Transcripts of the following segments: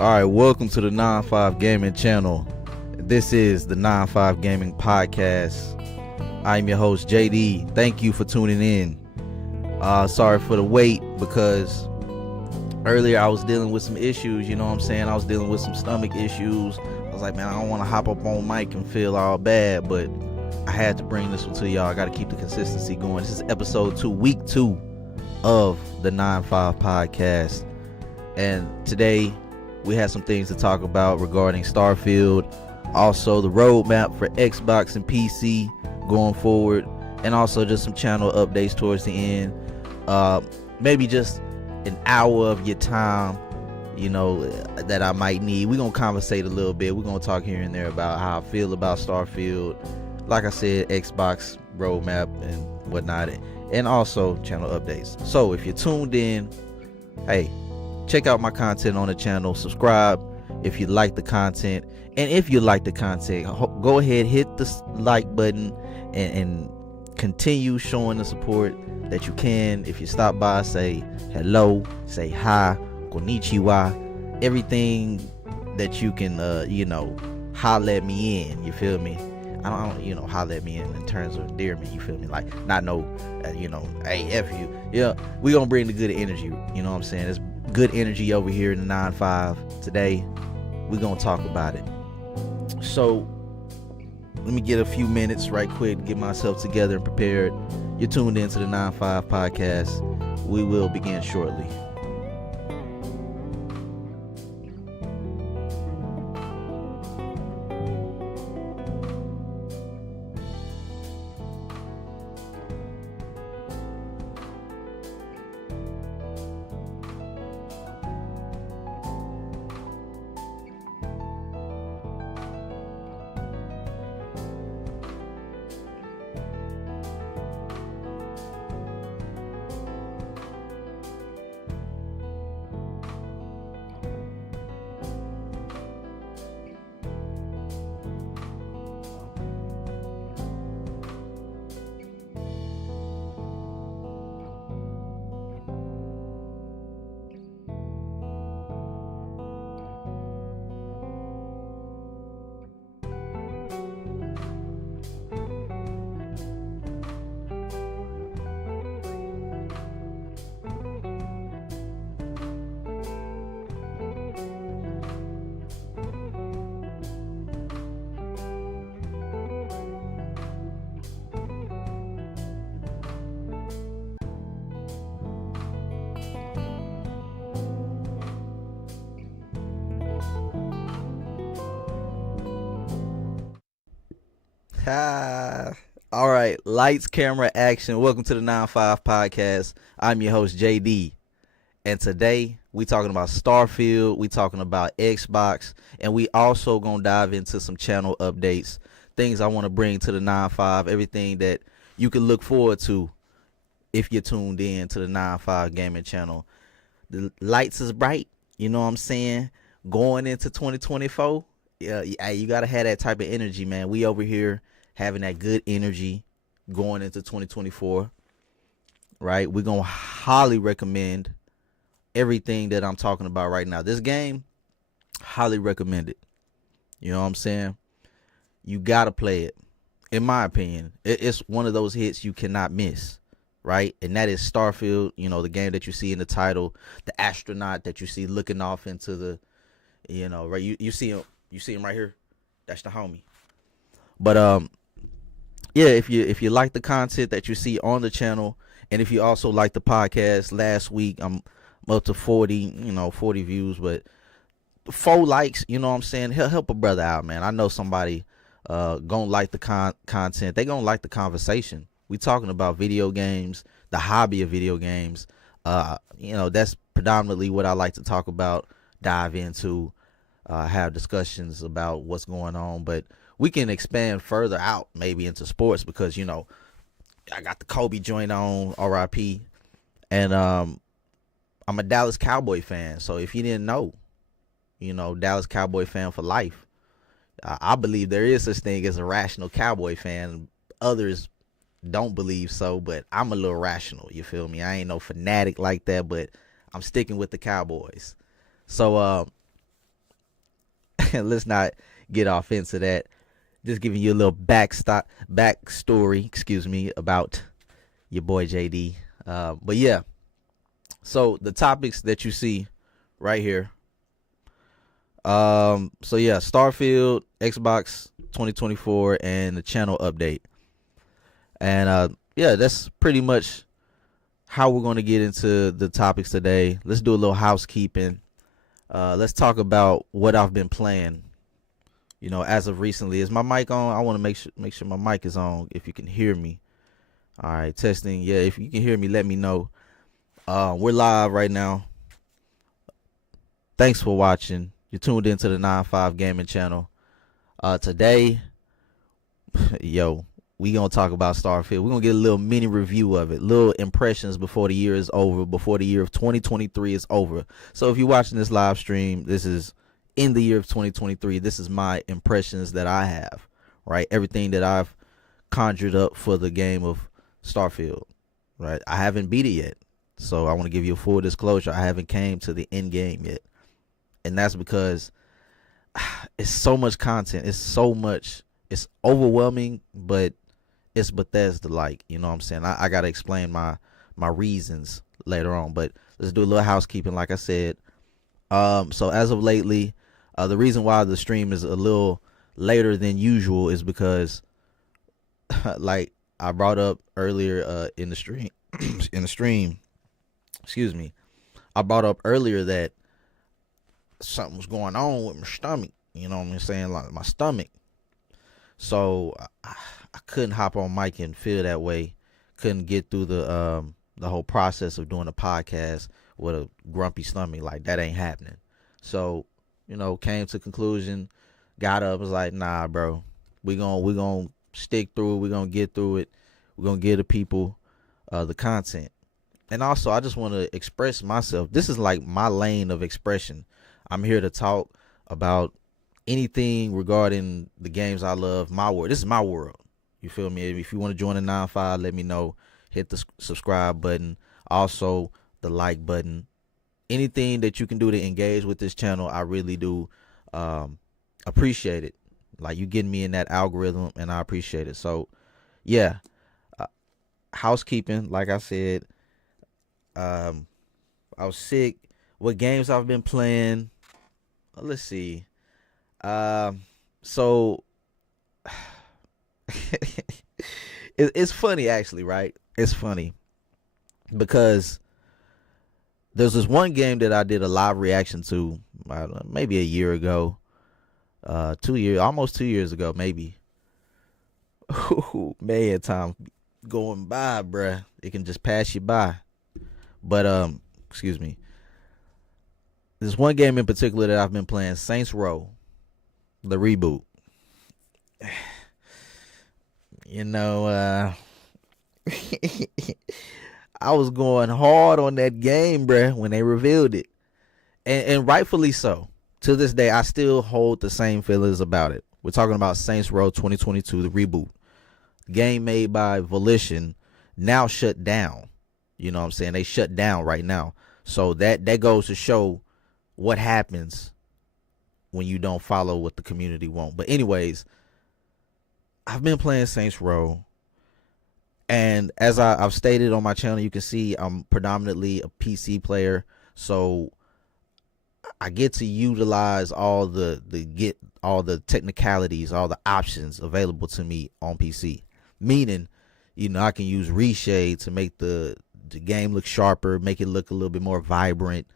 Alright, welcome to the 9-5 Gaming channel. This is the 9-5 Gaming Podcast. I'm your host, JD. Thank you for tuning in. Sorry for the wait, because earlier I was dealing with some issues, you know what I'm saying? I was dealing with some stomach issues. I was like, man, I don't want to hop up on mic and feel all bad, but I had to bring this one to y'all. I got to keep the consistency going. This is episode 2, week 2 of the 9-5 Podcast. And today we have some things to talk about regarding Starfield, also the roadmap for Xbox and PC going forward, and also just some channel updates towards the end. Maybe just an hour of your time, that I might need. We're going to conversate a little bit. We're going to talk here and there about how I feel about Starfield. Like I said, Xbox roadmap and whatnot, and also channel updates. So if you're tuned in, hey, check out my content on the channel. Subscribe if you like the content. And if you like the content, go ahead, hit the like button and continue showing the support that you can. If you stop by, say hello, say hi, konnichiwa, everything that you can, holler at me in. You feel me? I don't, holler at me in terms of endearment. You feel me? Like, not no, hey, F you. Yeah, we gonna bring the good energy. You know what I'm saying? There's good energy over here in the 9-5. Today, we're gonna talk about it. So, let me get a few minutes right quick, get myself together and prepared. You're tuned into the 9-5 Podcast. We will begin shortly. All right, lights, camera, action. Welcome to the 9-5 Podcast. I'm your host, JD. And today, we talking about Starfield, we talking about Xbox, and we also going to dive into some channel updates, things I want to bring to the 9-5, everything that you can look forward to if you're tuned in to the 9-5 Gaming channel. The lights is bright, you know what I'm saying? Going into 2024, yeah, you got to have that type of energy, man. We over here having that good energy going into 2024, right? We're going to highly recommend everything that I'm talking about right now. This game, highly recommended. You know what I'm saying? You got to play it. In my opinion, it's one of those hits you cannot miss, right? And that is Starfield, the game that you see in the title, the astronaut that you see looking off into the, right? You see him right here. That's the homie. But yeah, if you like the content that you see on the channel, and if you also like the podcast, last week I'm up to 40 views, but 4 likes, you know what I'm saying? Help a brother out, man. I know somebody gonna like the content. They gonna like the conversation. We talking about video games, the hobby of video games. That's predominantly what I like to talk about, dive into, have discussions about what's going on, but we can expand further out maybe into sports, because I got the Kobe joint on, RIP, and I'm a Dallas Cowboy fan. So if you didn't know, Dallas Cowboy fan for life. I believe there is such thing as a rational Cowboy fan. Others don't believe so, but I'm a little rational. You feel me? I ain't no fanatic like that, but I'm sticking with the Cowboys. So let's not get off into that. Just giving you a little backstory, excuse me, about your boy JD. But yeah, so the topics that you see right here. So yeah, Starfield, Xbox 2024, and the channel update. And yeah, that's pretty much how we're going to get into the topics today. Let's do a little housekeeping. Let's talk about what I've been playing. As of recently. Is my mic on? I want to make sure my mic is on. If you can hear me. All right, testing. Yeah, if you can hear me, let me know. We're live right now. Thanks for watching. You're tuned into the 9-5 Gaming channel. Today, we gonna talk about Starfield. We're gonna get a little mini review of it, little impressions before the year is over, before the year of 2023 is over. So if you're watching this live stream, this is in the year of 2023. This is my impressions that I have, right? Everything that I've conjured up for the game of Starfield, right? I haven't beat it yet, so I want to give you a full disclosure. I haven't came to the end game yet, and that's because it's so much content. It's overwhelming, but it's Bethesda-like. You know what I'm saying? I got to explain my reasons later on, but let's do a little housekeeping. Like I said, so as of lately, the reason why the stream is a little later than usual is because, like I brought up earlier in the stream, excuse me, I brought up earlier that something was going on with my stomach. You know what I'm saying? Like my stomach. So I couldn't hop on mic and feel that way. Couldn't get through the whole process of doing a podcast with a grumpy stomach. Like that ain't happening. So, came to conclusion, got up, was like, nah, bro, we gonna stick through it. We're gonna get through it. We're gonna give the people the content. And also, I just want to express myself. This is like my lane of expression. I'm here to talk about anything regarding the games I love, my world. This is my world. You feel me? If you want to join the 9-5, let me know. Hit the subscribe button. Also, the like button. Anything that you can do to engage with this channel, I really do appreciate it. Like, you getting me in that algorithm, and I appreciate it. So, yeah. Housekeeping, like I said. I was sick. What games I've been playing? Let's see. So it's funny, actually, right? It's funny because there's this one game that I did a live reaction to maybe a year ago, almost 2 years ago, maybe. Ooh, man, time going by, bruh. It can just pass you by. But excuse me. There's one game in particular that I've been playing, Saints Row, the reboot. I was going hard on that game, bruh, when they revealed it. And rightfully so. To this day, I still hold the same feelings about it. We're talking about Saints Row 2022, the reboot. Game made by Volition, now shut down. You know what I'm saying? They shut down right now. So that goes to show what happens when you don't follow what the community want. But anyways, I've been playing Saints Row. And as I've stated on my channel, you can see I'm predominantly a PC player. So I get to utilize all the technicalities, all the options available to me on PC. Meaning, I can use reshade to make the game look sharper, make it look a little bit more vibrant,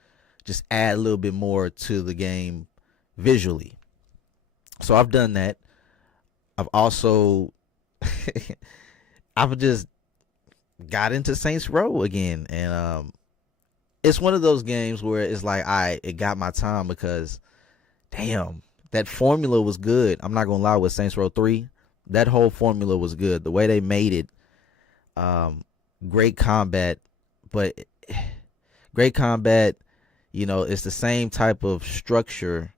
just add a little bit more to the game visually. So I've done that. I've also I've just got into Saints Row again, and it's one of those games where it's like, it got my time because, damn, that formula was good. I'm not gonna lie, with Saints Row 3, that whole formula was good. The way they made it, great combat, but great combat, it's the same type of structure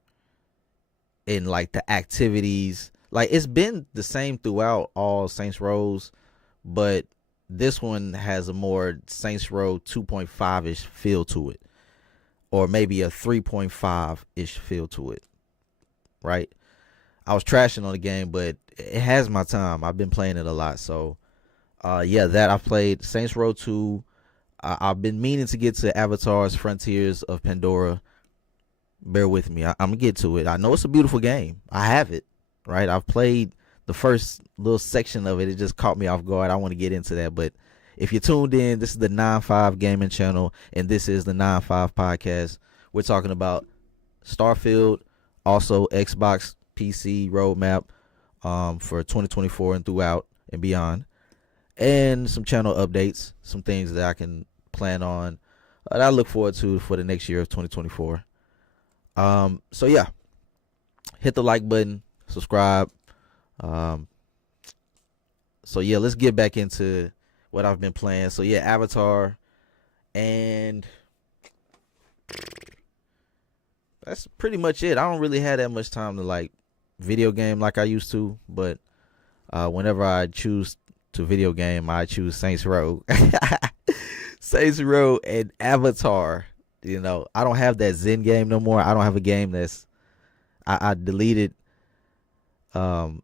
in like the activities. Like, it's been the same throughout all Saints Rows, but this one has a more Saints Row 2.5-ish feel to it, or maybe a 3.5-ish feel to it, right? I was trashing on the game, but it has my time. I've been playing it a lot. So, yeah, that I've played. Saints Row 2. I've been meaning to get to Avatar's Frontiers of Pandora. Bear with me. I'm going to get to it. I know it's a beautiful game. I have it, right? I've played the first little section of it. It just caught me off guard. I want to get into that. But if you're tuned in, this is the 9-5 Gaming Channel, and this is the 9-5 Podcast. We're talking about Starfield, also Xbox PC roadmap for 2024 and throughout and beyond, and some channel updates, some things that I can plan on that I look forward to for the next year of 2024. So yeah, hit the like button, subscribe. So yeah, let's get back into what I've been playing. So yeah, Avatar, and that's pretty much it. I don't really have that much time to like video game like I used to, but whenever I choose to video game, I choose Saints Row. Saints Row and Avatar. You know, I don't have that Zen game no more. I don't have a game that's I deleted all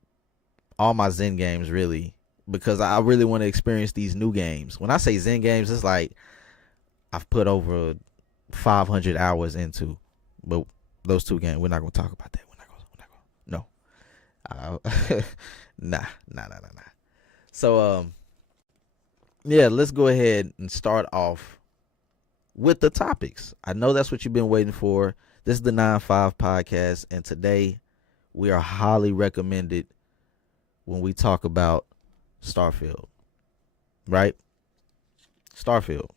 my Zen games really, because I really want to experience these new games. When I say Zen games, it's like I've put over 500 hours into, but those two games, we're not going to talk about that. No. Nah. So, yeah, let's go ahead and start off with the topics. I know that's what you've been waiting for. This is the 9-5 Podcast, and today we are highly recommended when we talk about Starfield, right? Starfield.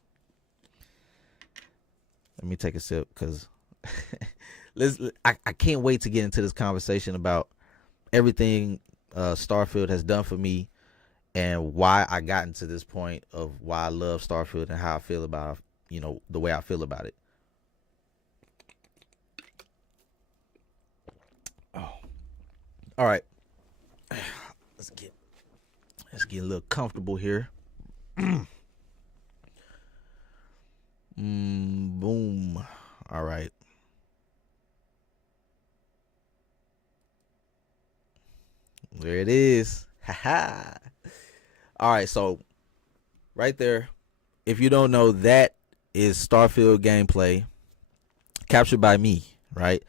Let me take a sip because I can't wait to get into this conversation about everything Starfield has done for me and why I gotten to this point of why I love Starfield and how I feel about, you know, the way I feel about it. Oh, all right. Let's get a little comfortable here. Boom. All right. There it is. Ha. All right, so right there, if you don't know, that is Starfield gameplay captured by me, right?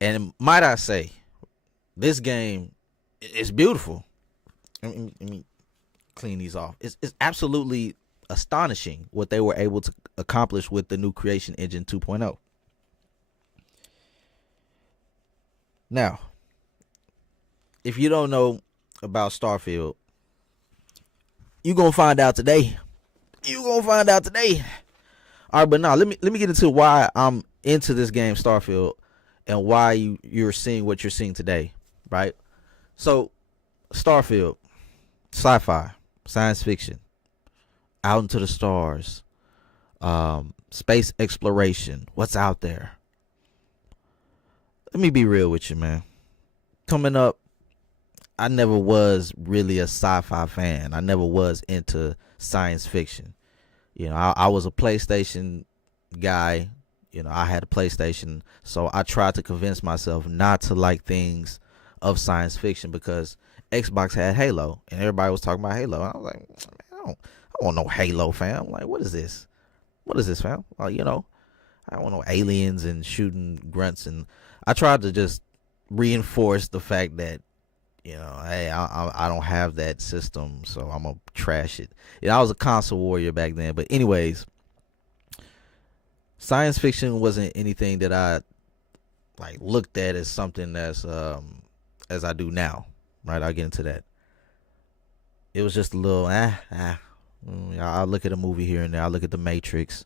And might I say, this game is beautiful. Let me clean these off. It's absolutely astonishing what they were able to accomplish with the new Creation Engine 2.0. Now, if you don't know about Starfield, you're going to find out today. All right, but now let me get into why I'm into this game, Starfield, and why you're seeing what you're seeing today, right? So, Starfield, sci-fi, science fiction, out into the stars, space exploration, what's out there. Let me be real with you, man. Coming up, I never was really a sci-fi fan. I never was into science fiction. You know, I was a PlayStation guy. You know, I had a PlayStation, so I tried to convince myself not to like things of science fiction because Xbox had Halo, and everybody was talking about Halo. And I was like, man, I don't want no Halo, fam. Like, what is this? What is this, fam? You know, I don't want no aliens and shooting grunts. And I tried to just reinforce the fact that, you know, hey, I don't have that system, so I'm gonna trash it. You know, I was a console warrior back then. But anyways, science fiction wasn't anything that I like looked at as something that's as I do now. Right, I'll get into that. It was just a little I'll look at a movie here and there. I'll look at The Matrix,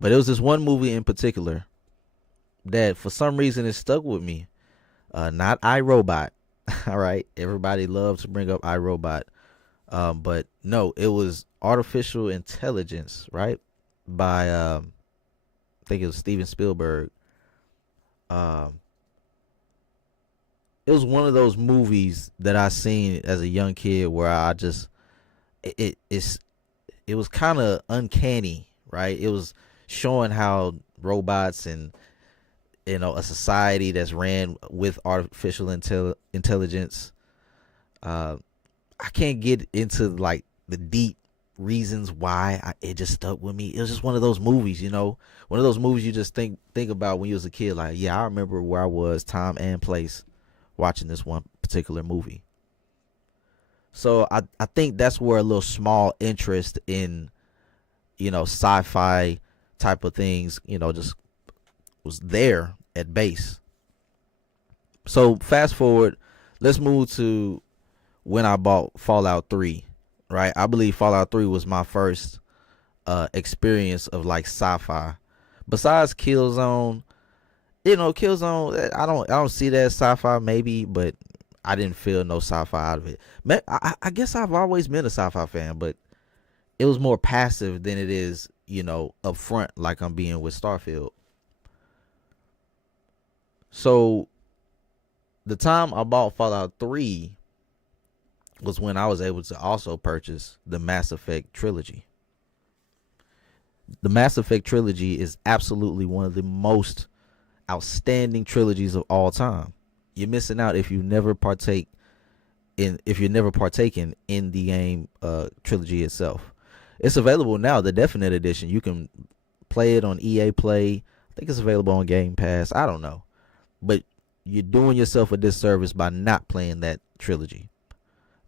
but it was this one movie in particular that for some reason it stuck with me. Not iRobot. All right, everybody loves to bring up iRobot, but no, it was Artificial Intelligence, right? By I think it was Steven Spielberg. It was one of those movies that I seen as a young kid where I just it was kind of uncanny, right? It was showing how robots and a society that's ran with artificial intelligence. I can't get into like the deep reasons why it just stuck with me. It was just one of those movies, one of those movies you just think about when you was a kid. Like, yeah, I remember where I was, time and place, watching this one particular movie. So I think that's where a little small interest in, sci-fi type of things, just was there at base. So fast forward, let's move to when I bought Fallout 3, right? I believe Fallout 3 was my first experience of like sci-fi. Besides Killzone, Killzone, I don't see that as sci-fi maybe, but I didn't feel no sci-fi out of it. I guess I've always been a sci-fi fan, but it was more passive than it is, up front like I'm being with Starfield. So the time I bought Fallout 3 was when I was able to also purchase the Mass Effect trilogy. The Mass Effect trilogy is absolutely one of the most outstanding trilogies of all time. You're missing out if you're never partaken in the game trilogy itself. It's available now, the Definite Edition. You can play it on EA Play. I think it's available on Game Pass. I don't know. But you're doing yourself a disservice by not playing that trilogy.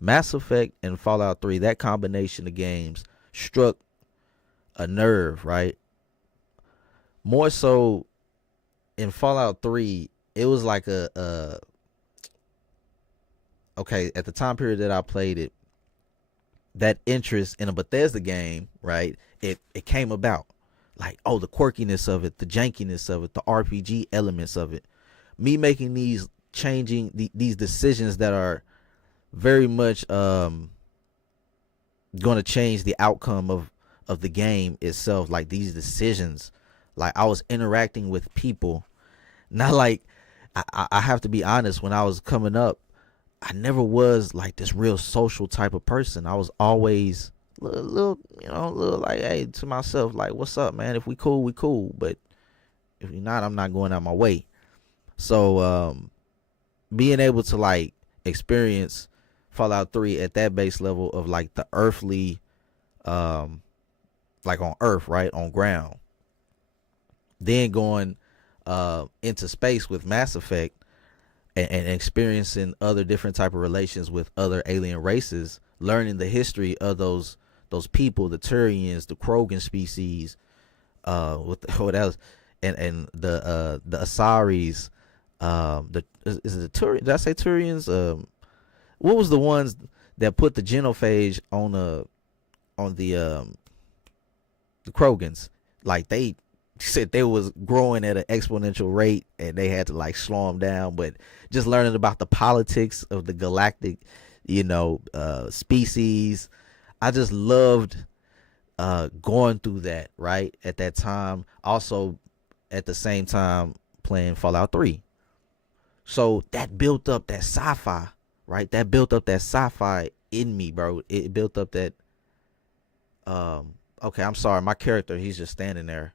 Mass Effect and Fallout 3, that combination of games struck a nerve, right? More so in Fallout 3, it was like okay, at the time period that I played it, that interest in a Bethesda game, right? It came about. Like, the quirkiness of it, the jankiness of it, the RPG elements of it. Me making these decisions that are very much going to change the outcome of the game itself. Like, these decisions, like I was interacting with people. Not like, I have to be honest, when I was coming up, I never was like this real social type of person. I was always little like, hey, to myself, like, what's up, man? If we cool, we cool. But if you're not, I'm not going out my way. So being able to like experience Fallout 3 at that base level of like the earthly, like on Earth, right, on ground, then going into space with Mass Effect, and experiencing other different type of relations with other alien races, learning the history of those people, the Turians, the Krogan species, what else, and the Asaris, is it the Turians? Did I say Turians? What was the ones that put the genophage on the Krogans? Like, they said they was growing at an exponential rate and they had to like slow them down. But just learning about the politics of the galactic, species, I just loved going through that, right, at that time. Also, at the same time, playing Fallout 3. So that built up that sci-fi, right? That built up that sci-fi in me, bro. It built up that okay, I'm sorry, my character, he's just standing there.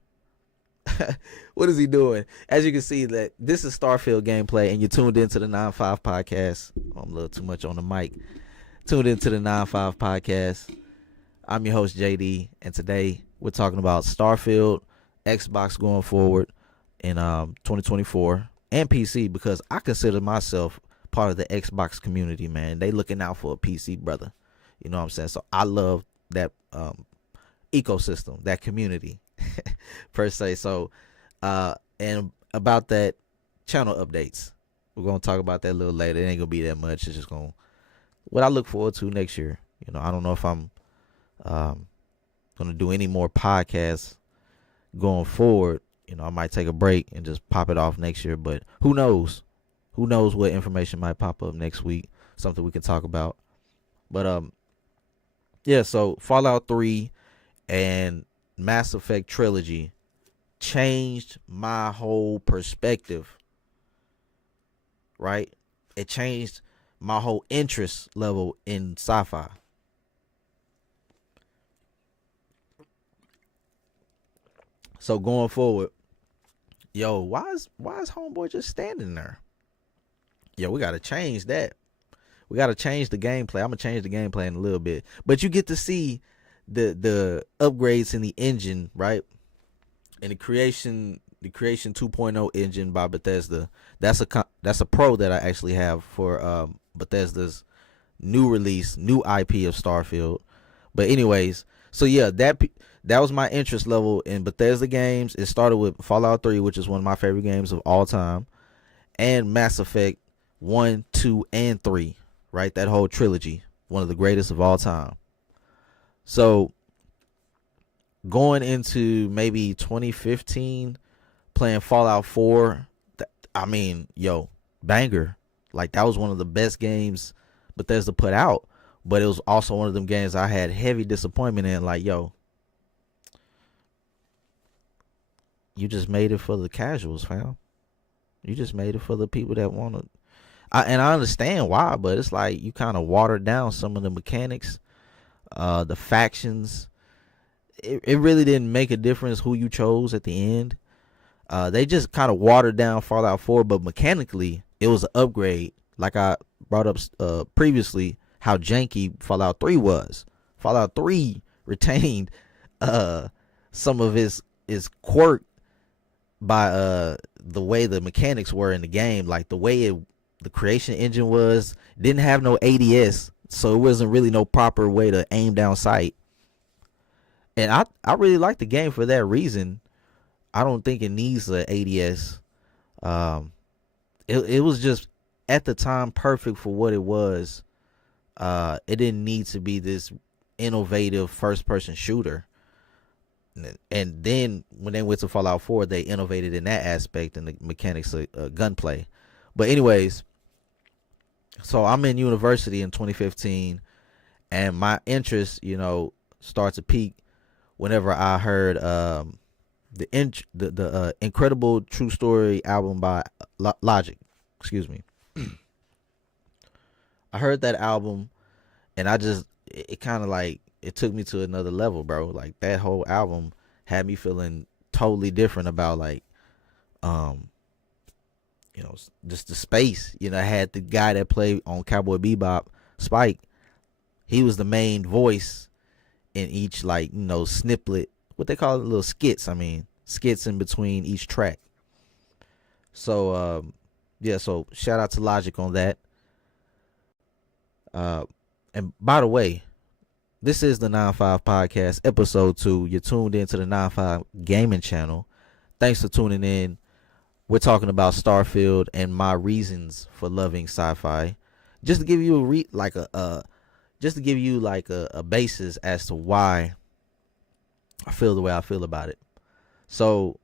What is he doing? As you can see, that this is Starfield gameplay, and you're tuned into the 9-5 podcast. I'm a little too much on the mic. Tuned into the 9-5 podcast. I'm your host, JD, and today we're talking about Starfield, Xbox going forward in 2024, and PC, because I consider myself part of the Xbox community, man. They looking out for a PC brother. You know what I'm saying? So I love that ecosystem, that community per se. So and about that channel updates, we're gonna talk about that a little later. It ain't gonna be that much. It's just what I look forward to next year. I don't know if I'm gonna do any more podcasts going forward. I might take a break and just pop it off next year, but who knows what information might pop up next week, something we can talk about. But yeah, so Fallout 3 and Mass Effect trilogy changed my whole perspective, right? It changed my whole interest level in sci-fi. So going forward, yo, why is homeboy just standing there? Yo, we gotta change that. We gotta change the gameplay. I'm gonna change the gameplay in a little bit, but you get to see the upgrades in the engine, right? And the creation 2.0 engine by Bethesda. That's a pro that I actually have for Bethesda's new release, new IP of Starfield. But anyways, so yeah, that was my interest level in Bethesda games. It started with Fallout 3, which is one of my favorite games of all time, and Mass Effect 1, 2, and 3, right? That whole trilogy, one of the greatest of all time. So going into maybe 2015, playing Fallout 4, I mean, yo, banger. Like, that was one of the best games Bethesda put out, but it was also one of them games I had heavy disappointment in. Like, yo, you just made it for the casuals, fam. You just made it for the people that want to. And I understand why, but it's like you kind of watered down some of the mechanics, the factions. It really didn't make a difference who you chose at the end. They just kind of watered down Fallout 4, but mechanically it was an upgrade. Like I brought up previously, how janky Fallout 3 was. Fallout 3 retained some of his quirk by the way the mechanics were in the game, like the way the creation engine was. Didn't have no ADS, so it wasn't really no proper way to aim down sight. And I really like the game for that reason. I don't think it needs an ADS. It was just at the time perfect for what it was. It didn't need to be this innovative first person shooter. And then when they went to Fallout 4, they innovated in that aspect and the mechanics of gunplay. But anyways, so I'm in university in 2015, and my interest, starts to peak whenever I heard the Incredible True Story album by Logic. Excuse me. I heard that album, and it kind of like, it took me to another level, bro. Like, that whole album had me feeling totally different about, like, just the space. I had the guy that played on Cowboy Bebop, Spike. He was the main voice in each, like, snippet, what they call it, little skits. I mean, skits in between each track. So, so shout out to Logic on that. And by the way, this is the 9-5 Podcast, episode 2. You're tuned into the 9-5 Gaming channel. Thanks for tuning in. We're talking about Starfield and my reasons for loving sci-fi. Just to give you a basis as to why I feel the way I feel about it. So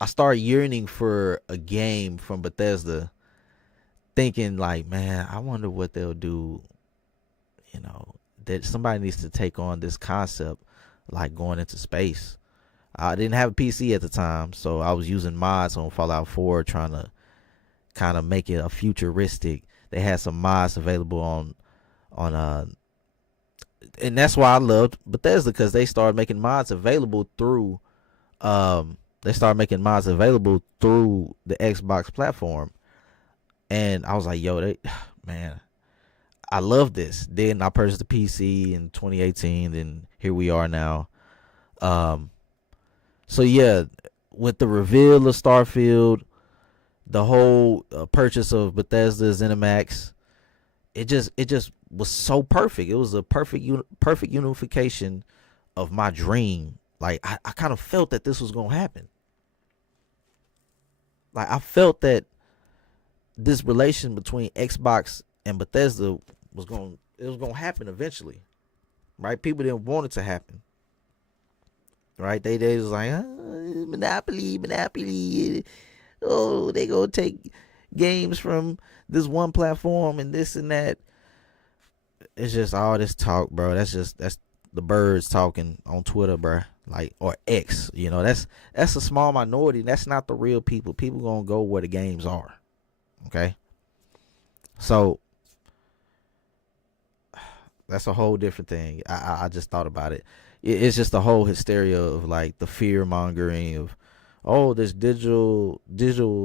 I started yearning for a game from Bethesda, thinking like, man, I wonder what they'll do. That somebody needs to take on this concept, like going into space. I didn't have a PC at the time, so I was using mods on Fallout 4, trying to kind of make it a futuristic. They had some mods available on and that's why I loved Bethesda, because they started making mods available through the Xbox platform. And I was like, yo, man, I love this. Then I purchased the PC in 2018, and here we are now. So yeah, with the reveal of Starfield, the whole purchase of Bethesda ZeniMax, it just was so perfect. It was a perfect unification of my dream. Like, I kind of felt that this was gonna happen. Like, I felt that this relation between Xbox and Bethesda was gonna happen eventually, right? People didn't want it to happen, right? They was like, monopoly. Oh, they gonna take games from this one platform and this and that. It's just all this talk, bro. That's the birds talking on Twitter, bro. Like, or X. That's a small minority. That's not the real people. People gonna go where the games are. Okay. So that's a whole different thing. I just thought about it. It's just the whole hysteria of, like, the fear mongering oh, this digital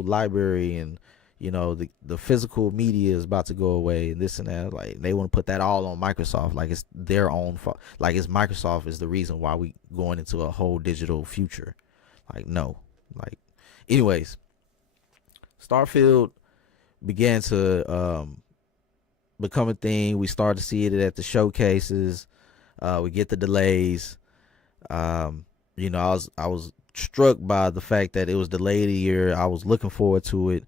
library, and the physical media is about to go away, and this and that. Like, they want to put that all on Microsoft, like it's their own fault. Like, it's Microsoft is the reason why we going into a whole digital future. Like, no. Like, anyways, Starfield began to become a thing. We started to see it at the showcases. We get the delays. I was struck by the fact that it was delayed a year. I was looking forward to it.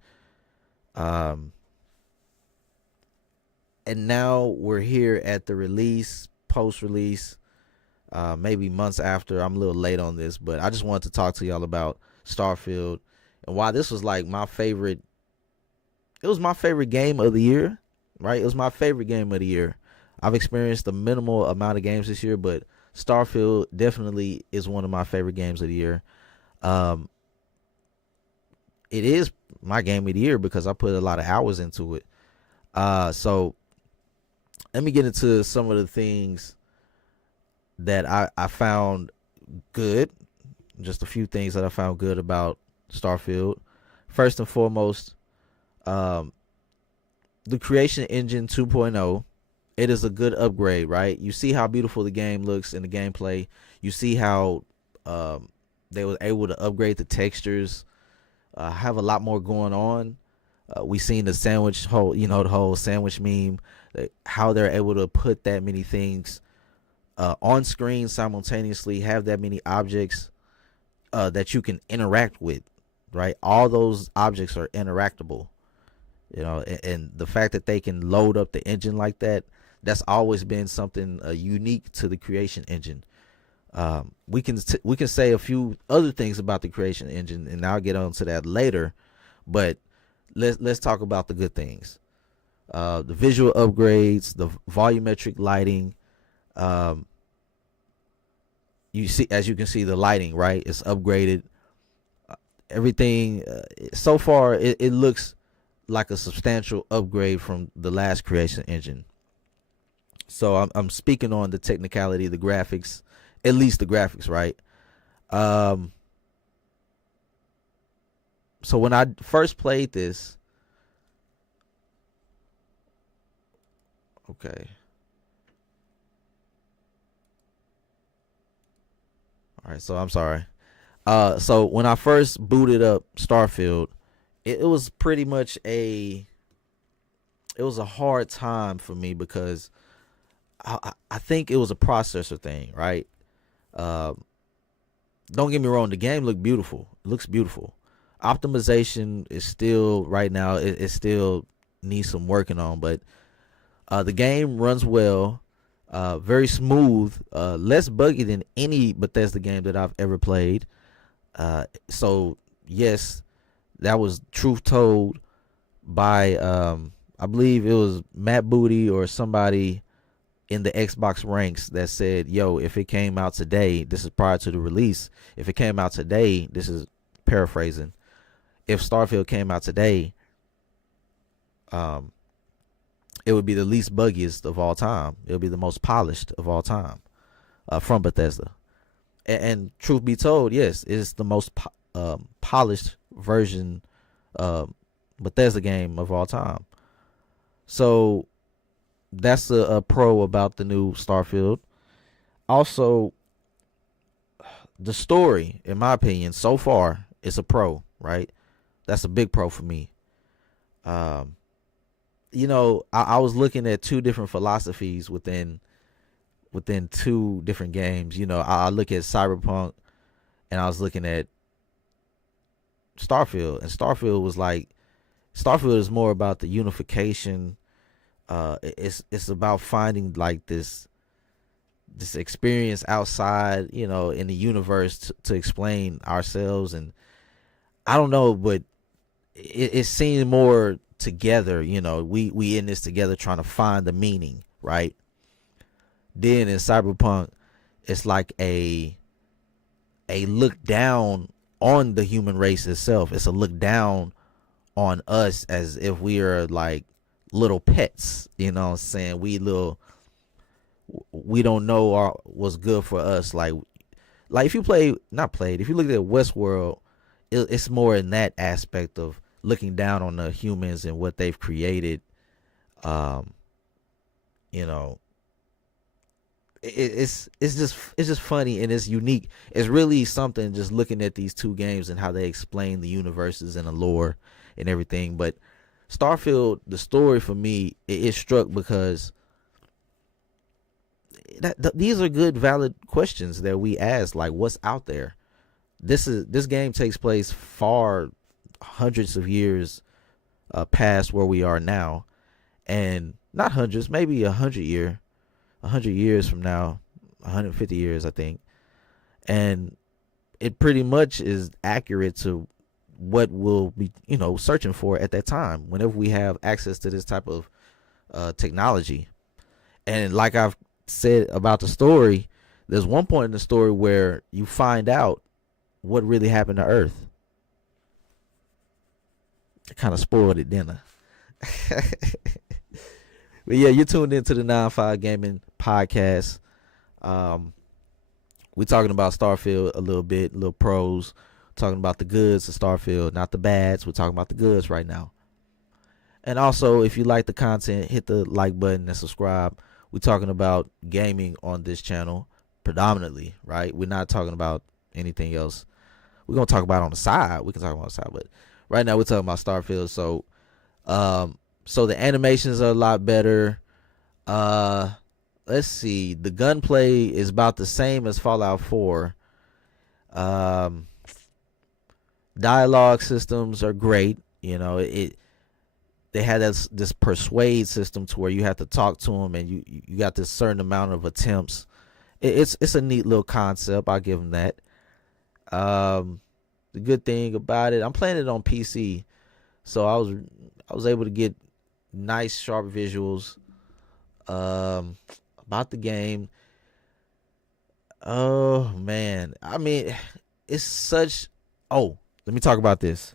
And now we're here at the release, post-release, maybe months after. I'm a little late on this, but I just wanted to talk to y'all about Starfield and why this was like my favorite. It was my favorite game of the year, right? It was my favorite game of the year. I've experienced a minimal amount of games this year, but Starfield definitely is one of my favorite games of the year. It is my game of the year because I put a lot of hours into it. So let me get into some of the things that I found good. Just a few things that I found good about Starfield. First and foremost, the Creation Engine 2.0. It is a good upgrade, right? You see how beautiful the game looks in the gameplay. You see how they were able to upgrade the textures, have a lot more going on. We seen the sandwich whole, the whole sandwich meme, how they're able to put that many things on screen simultaneously, have that many objects that you can interact with, right? All those objects are interactable, and the fact that they can load up the engine like that, that's always been something unique to the Creation Engine. We can say a few other things about the Creation Engine, and I'll get on to that later. But let's talk about the good things. The visual upgrades, the volumetric lighting. You can see the lighting, right? It's upgraded. Everything so far, it looks like a substantial upgrade from the last Creation Engine. So I'm speaking on the technicality, the graphics, at least the graphics, right? So when I first played this, okay. All right, so I'm sorry. So when I first booted up Starfield, it was pretty much it was a hard time for me because I think it was a processor thing, right? Don't get me wrong, the game looked beautiful. It looks beautiful. Optimization is still right now. It still needs some working on, but the game runs well, very smooth, less buggy than any Bethesda game that I've ever played. So yes, that was truth told by I believe it was Matt Booty or somebody in the Xbox ranks that said, yo, if it came out today, this is prior to the release, if it came out today, this is paraphrasing, if Starfield came out today, it would be the least buggiest of all time. It would be the most polished of all time from Bethesda. And truth be told, yes, it's the most polished version Bethesda game of all time. So that's a pro about the new Starfield. Also, the story, in my opinion, so far, is a pro, right? That's a big pro for me. I was looking at two different philosophies within two different games. I look at Cyberpunk and I was looking at Starfield, and Starfield is more about the unification. It's about finding like this experience outside, in the universe to explain ourselves, and I don't know, but it seemed more together. We in this together trying to find the meaning, right? Then in Cyberpunk, it's like a look down on the human race itself. It's a look down on us as if we are like little pets, what I'm saying? We don't know what's good for us. Like if you if you look at Westworld, it's more in that aspect of looking down on the humans and what they've created. Um, you know, it's just funny and it's unique. It's really something just looking at these two games and how they explain the universes and the lore and everything. But Starfield, the story for me, it struck because these are good, valid questions that we ask. Like, what's out there? This game takes place far hundreds of years past where we are now, and not hundreds, maybe 100 years from now, 150 years, I think. And it pretty much is accurate to what we'll be, searching for at that time whenever we have access to this type of technology. And like I've said about the story, there's one point in the story where you find out what really happened to Earth. I kind of spoiled it, didn't I? But yeah, you're tuned into the 9-5 Gaming Podcast. We're talking about Starfield a little bit, little pros. Talking about the goods of Starfield, not the bads. We're talking about the goods right now. And also, if you like the content, hit the like button and subscribe. We're talking about gaming on this channel predominantly, right? We're not talking about anything else. We're going to talk about it on the side. We can talk about it on the side, but right now we're talking about Starfield. So the animations are a lot better. Let's see. The gunplay is about the same as Fallout 4. Dialogue systems are great. They had this persuade system to where you have to talk to them, and you got this certain amount of attempts. It's a neat little concept. I'll give them that. The good thing about it, I'm playing it on PC, so I was able to get nice sharp visuals about the game. Oh man, I mean, it's such. Oh, let me talk about this.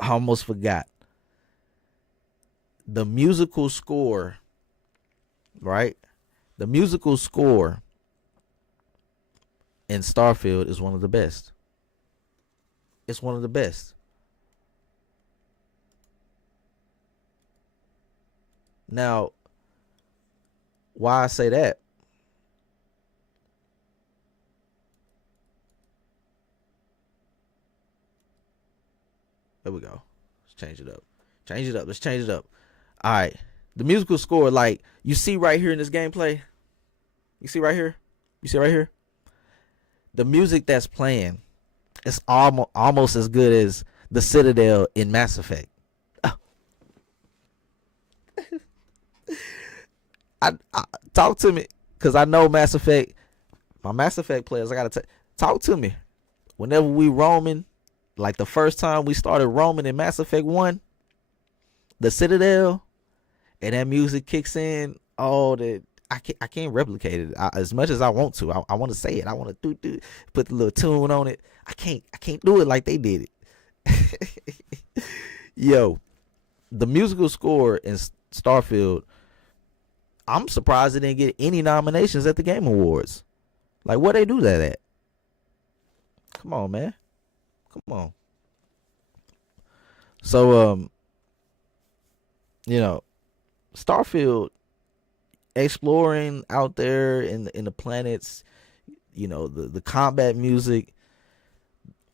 I almost forgot. The musical score, right? The musical score in Starfield is one of the best. It's one of the best. Now, why I say that? There we go. Let's change it up. Let's change it up. All right. The musical score, like you see right here in this gameplay. You see right here? The music that's playing, it's almost as good as the Citadel in Mass Effect. I talk to me, because I know Mass Effect. My Mass Effect players, I gotta talk to me. Whenever we roaming, like the first time we started roaming in Mass Effect 1, the Citadel, and that music kicks in. Oh, I can't replicate it as much as I want to. I want to say it. I want to do put the little tune on it. I can't do it like they did it. Yo, the musical score in Starfield, I'm surprised it didn't get any nominations at the Game Awards. Like, where they do that at? Come on, man. Come on. So, Starfield, exploring out there in the planets, the combat music.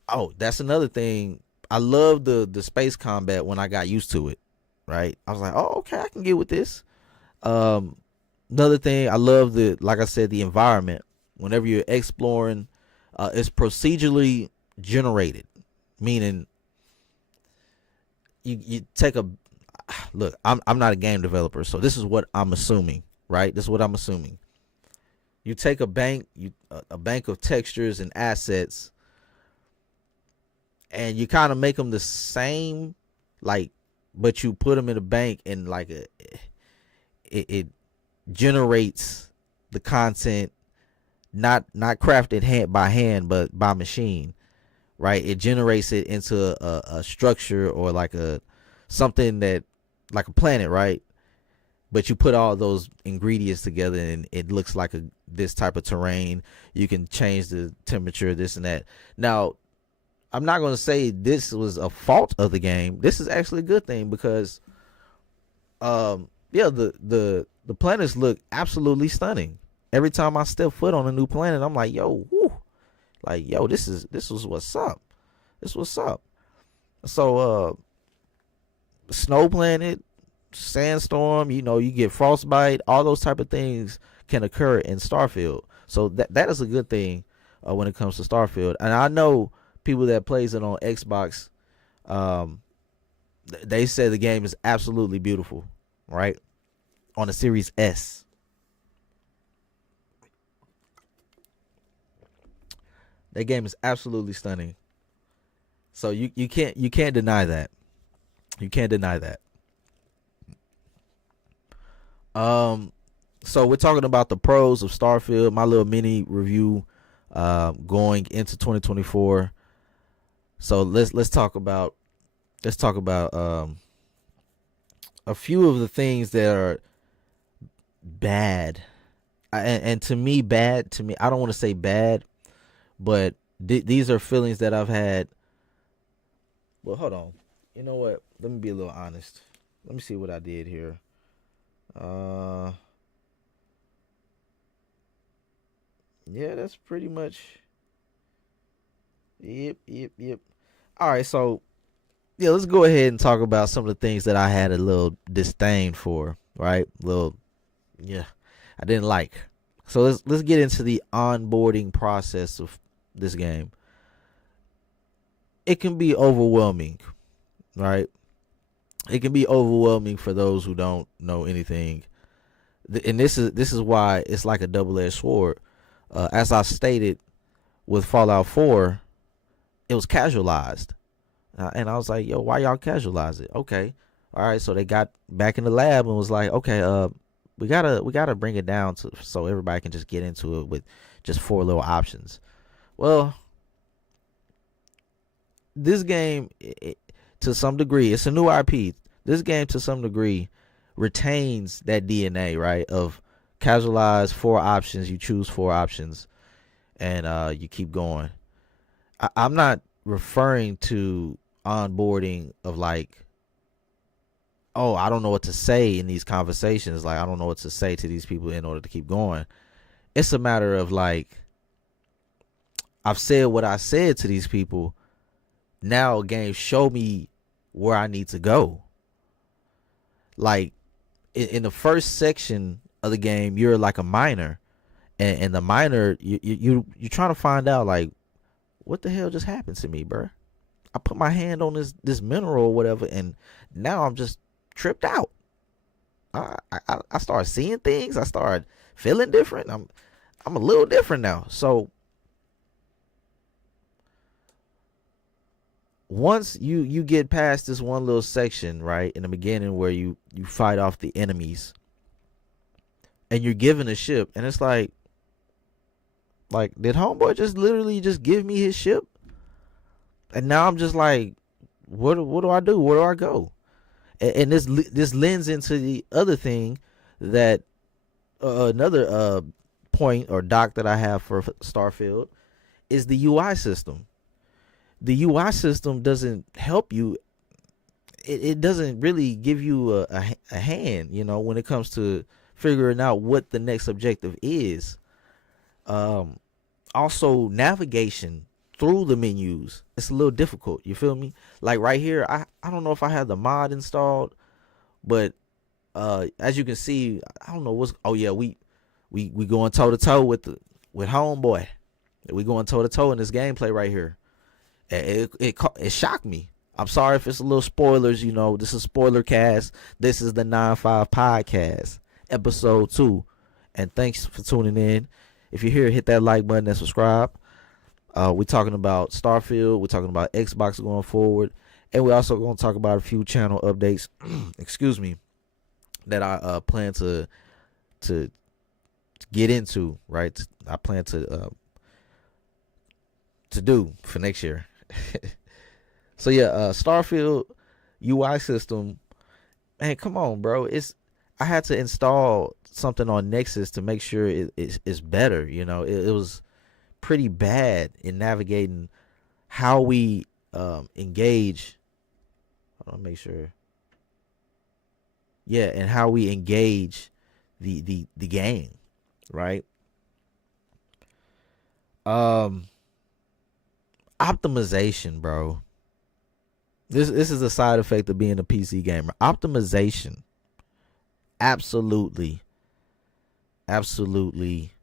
Oh, that's another thing. I love the space combat when I got used to it. Right? I was like, oh, okay, I can get with this. Another thing, I love like I said, the environment. Whenever you're exploring, it's procedurally generated, meaning you take a look. I'm not a game developer, so this is what I'm assuming, right? This is what I'm assuming. You take a bank of textures and assets, and you kind of make them the same, but you put them in a bank, and it generates the content, not crafted hand by hand, but by machine, right? It generates it into a structure or something that, like a planet, right? But you put all those ingredients together and it looks like this type of terrain. You can change the temperature, this and that. Now, I'm not going to say this was a fault of the game. This is actually a good thing because, yeah, the planets look absolutely stunning. Every time I step foot on a new planet, I'm like, yo, whoo, like, yo, this is what's up. This what's up. So, snow planet, sandstorm, you get frostbite, all those type of things can occur in Starfield. So that is a good thing when it comes to Starfield. And I know people that plays it on Xbox, they say the game is absolutely beautiful, right? On the Series S. That game is absolutely stunning. So you can't deny that. You can't deny that. So we're talking about the pros of Starfield, my little mini review going into 2024. So let's talk about a few of the things that are bad. And to me, I don't want to say bad, but these are feelings that I've had. Well, hold on. You know what? Let me be a little honest. Let me see what I did here. Yeah, that's pretty much. Yep. All right, so yeah, let's go ahead and talk about some of the things that I had a little disdain for, right? Yeah, I didn't like. So let's get into the onboarding process of this game. It can be overwhelming, right? It can be overwhelming for those who don't know anything, and this is why it's like a double-edged sword. As I stated with Fallout 4, it was casualized, and I was like, "Yo, why y'all casualize it?" Okay, all right. So they got back in the lab and was like, "Okay, we gotta bring it down so everybody can just get into it with just 4 little options." Well, this game, to some degree, it's a new IP. This game, to some degree, retains that DNA, right? Of casualized 4 options. You choose 4 options, and you keep going. I'm not referring to onboarding of like, oh, I don't know what to say in these conversations. Like, I don't know what to say to these people in order to keep going. It's a matter of like, I've said what I said to these people. Now, game, show me where I need to go. Like, in the first section of the game, you're like a miner, and the miner, you're trying to find out like, what the hell just happened to me, bro? I put my hand on this mineral or whatever, and now I'm just tripped out. I started seeing things. I started feeling different. I'm a little different now. So once you get past this one little section, right, in the beginning where you fight off the enemies, and you're given a ship, and it's like did homeboy just literally just give me his ship? And now I'm just like, what do I do? Where do I go? And this lends into the other thing that another point or doc that I have for Starfield is the UI system. The UI system doesn't help you. It doesn't really give you a hand, when it comes to figuring out what the next objective is. Also, navigation through the menus, it's a little difficult. You feel me? Like right here, I don't know if I have the mod installed, but as you can see, I don't know what's. Oh yeah, we going toe to toe with homeboy. We going toe to toe in this gameplay right here. It shocked me. I'm sorry if it's a little spoilers. This is spoiler cast. This is the 9-5 podcast, episode 2, and thanks for tuning in. If you're here, hit that like button and subscribe. We're talking about Starfield. We're talking about Xbox going forward, and we're also going to talk about a few channel updates. Excuse me, that I plan to get into. Right, I plan to do for next year. So yeah, Starfield UI system. Man, come on, bro. I had to install something on Nexus to make sure it's better. It was pretty bad in navigating how we engage. Hold on, make sure. Yeah, and how we engage the game, right? Optimization, bro. This is a side effect of being a PC gamer. Optimization, absolutely, absolutely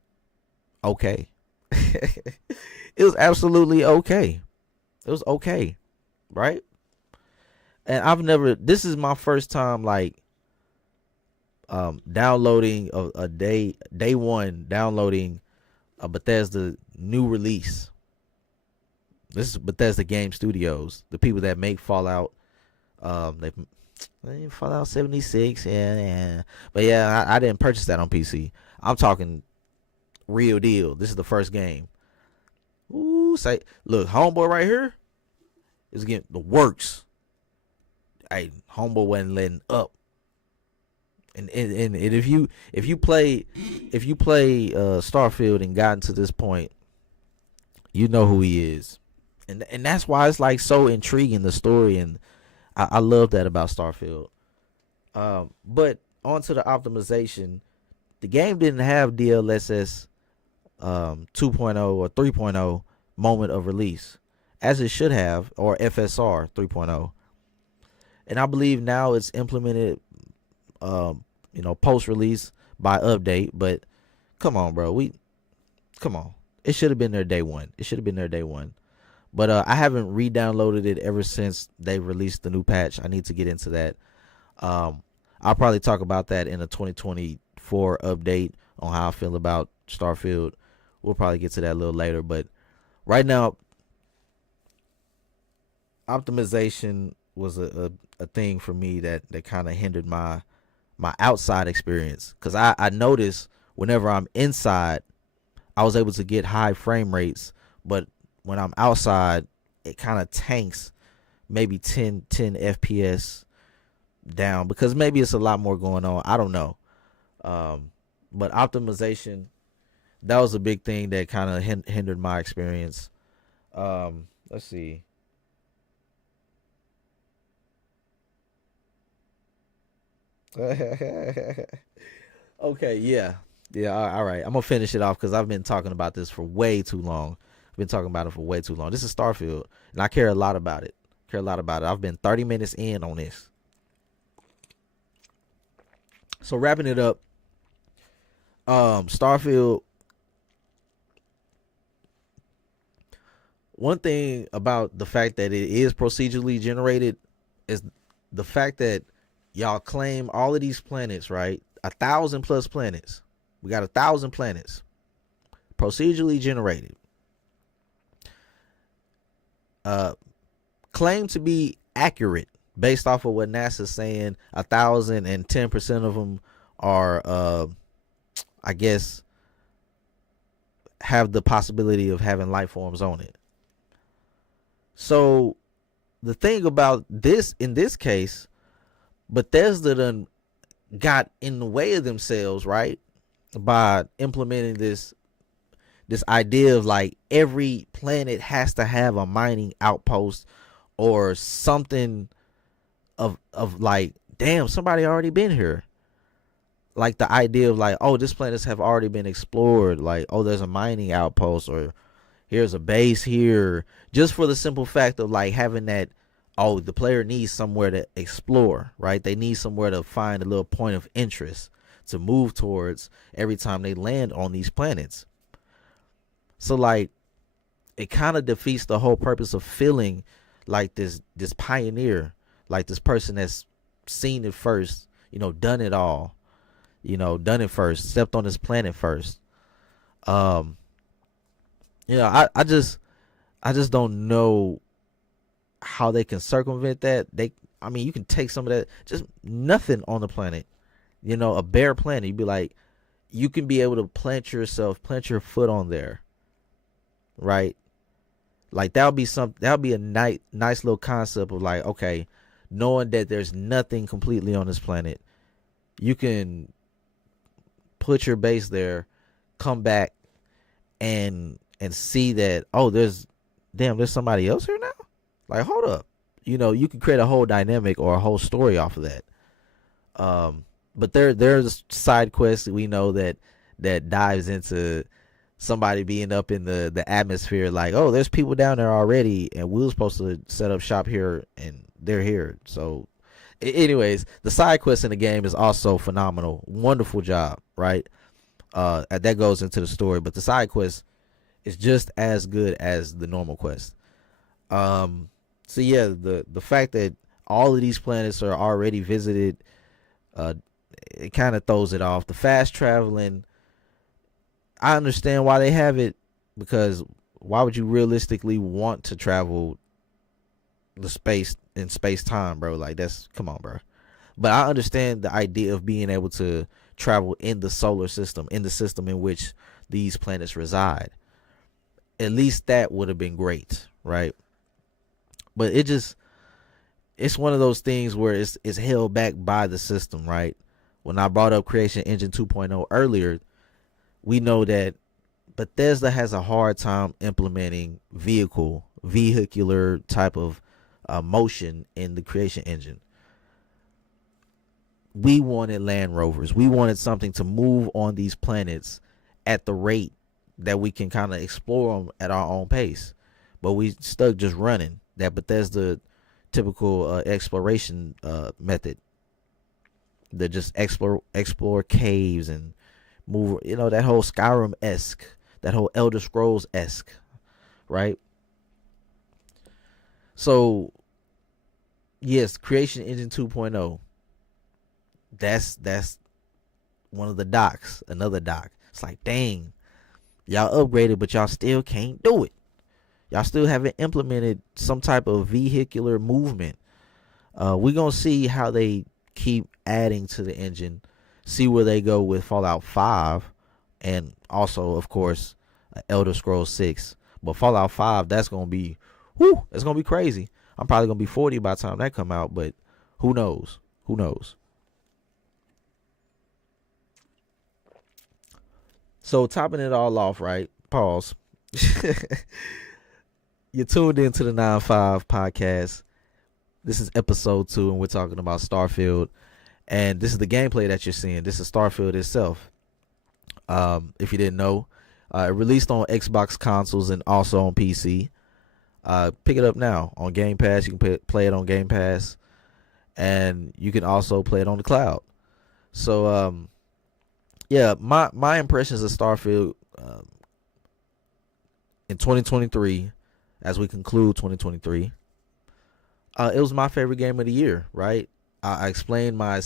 okay. It was absolutely okay. It was okay, right? And I've never. This is my first time like downloading a day one downloading a Bethesda new release. This is Bethesda Game Studios, the people that make Fallout. They Fallout 76, yeah. But yeah, I didn't purchase that on PC. I'm talking real deal. This is the first game. Ooh, say, look, homeboy right here is getting the works. Hey, homeboy wasn't letting up. And if you play Starfield and gotten to this point, you know who he is. And that's why it's like so intriguing, the story, and I love that about Starfield. But onto the optimization, the game didn't have DLSS 2.0 or 3.0 moment of release, as it should have, or FSR 3.0. And I believe now it's implemented, post release by update. But come on, bro, come on. It should have been there day one. But I haven't re-downloaded it ever since they released the new patch. I need to get into that. I'll probably talk about that in a 2024 update on how I feel about Starfield. We'll probably get to that a little later. But right now, optimization was a thing for me that kind of hindered my outside experience. Because I noticed whenever I'm inside, I was able to get high frame rates. But when I'm outside, it kind of tanks maybe 10 FPS down, because maybe it's a lot more going on. I don't know. But optimization, that was a big thing that kind of hindered my experience. Let's see. Okay, yeah. All right. I'm gonna finish it off because I've been talking about this for way too long. Been talking about it for way too long. This is Starfield, and I care a lot about it. I've been 30 minutes in on this. So wrapping it up, Starfield. One thing about the fact that it is procedurally generated is the fact that y'all claim all of these planets, right? 1,000+ planets. We got 1,000 planets, procedurally generated. Claim to be accurate based off of what NASA's saying. 1,010% of them are, I guess, have the possibility of having life forms on it. So the thing about this, in this case, Bethesda done got in the way of themselves, right? By implementing this idea of like every planet has to have a mining outpost or something of like, damn, somebody already been here. Like the idea of like, oh, these planets have already been explored. Like, oh, there's a mining outpost, or here's a base here, just for the simple fact of like having that, oh, the player needs somewhere to explore, right? They need somewhere to find a little point of interest to move towards every time they land on these planets. So like, it kind of defeats the whole purpose of feeling like this pioneer, like this person that's seen it first, done it all, done it first, stepped on this planet first. I just don't know how they can circumvent that. You can take some of that, just nothing on the planet, a bare planet. You'd be like, you can be able to plant your foot on there, right? Like that'll be a nice little concept of like, okay, knowing that there's nothing completely on this planet, you can put your base there, come back and see that, oh, there's damn, there's somebody else here now. Like, hold up. You can create a whole dynamic or a whole story off of that. But there's side quests that we know that dives into somebody being up in the atmosphere. Like, oh, there's people down there already, and we were supposed to set up shop here, and they're here. So, anyways, the side quest in the game is also phenomenal. Wonderful job, right? That goes into the story, but the side quest is just as good as the normal quest. So yeah, the fact that all of these planets are already visited, it kind of throws it off. The fast traveling, I understand why they have it, because why would you realistically want to travel the space in space time, bro? Like, that's, come on, bro. But I understand the idea of being able to travel in the solar system, in the system in which these planets reside. At least that would have been great, right? But it's one of those things where it's held back by the system, right? When I brought up Creation Engine 2.0 earlier, we know that Bethesda has a hard time implementing vehicular type of motion in the Creation Engine. We wanted Land Rovers. We wanted something to move on these planets at the rate that we can kind of explore them at our own pace. But we stuck just running that Bethesda typical exploration method. That just explore caves and move, that whole Skyrim-esque, that whole Elder Scrolls-esque, right? So, yes, Creation Engine 2.0, that's one of the docks, another dock. It's like, dang, y'all upgraded, but y'all still can't do it. Y'all still haven't implemented some type of vehicular movement. We're going to see how they keep adding to the engine, see where they go with Fallout 5, and also, of course, Elder Scrolls 6. But Fallout 5, that's going to be, it's going to be crazy. I'm probably going to be 40 by the time that come out, but who knows? Who knows? So, topping it all off, right? Pause. You tuned into the 9-5 podcast. This is episode 2, and we're talking about Starfield. And this is the gameplay that you're seeing. This is Starfield itself. If you didn't know, it released on Xbox consoles and also on PC. Pick it up now on Game Pass. You can play it on Game Pass, and you can also play it on the cloud. So, yeah, my impressions of Starfield in 2023, as we conclude 2023, it was my favorite game of the year, right? I explained my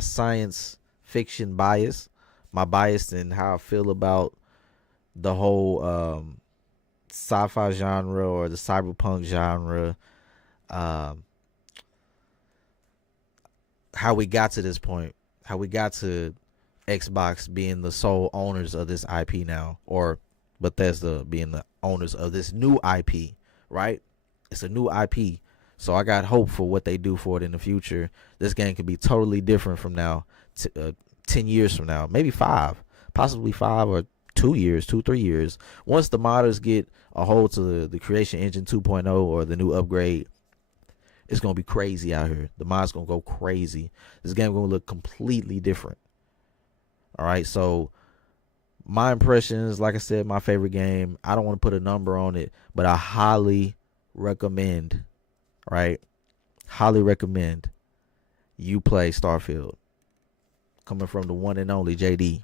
science fiction bias, my bias and how I feel about the whole sci-fi genre or the cyberpunk genre, how we got to this point, how we got to Xbox being the sole owners of this IP now, or Bethesda being the owners of this new IP, right? It's a new IP. So I got hope for what they do for it in the future. This game could be totally different from now, 10 years from now, maybe 5, possibly 5 or 2 years, 3 years. Once the modders get a hold to the Creation Engine 2.0 or the new upgrade, it's going to be crazy out here. The mods going to go crazy. This game going to look completely different. All right, so my impressions, like I said, my favorite game. I don't want to put a number on it, but I highly recommend, right? Highly recommend you play Starfield. Coming from the one and only JD,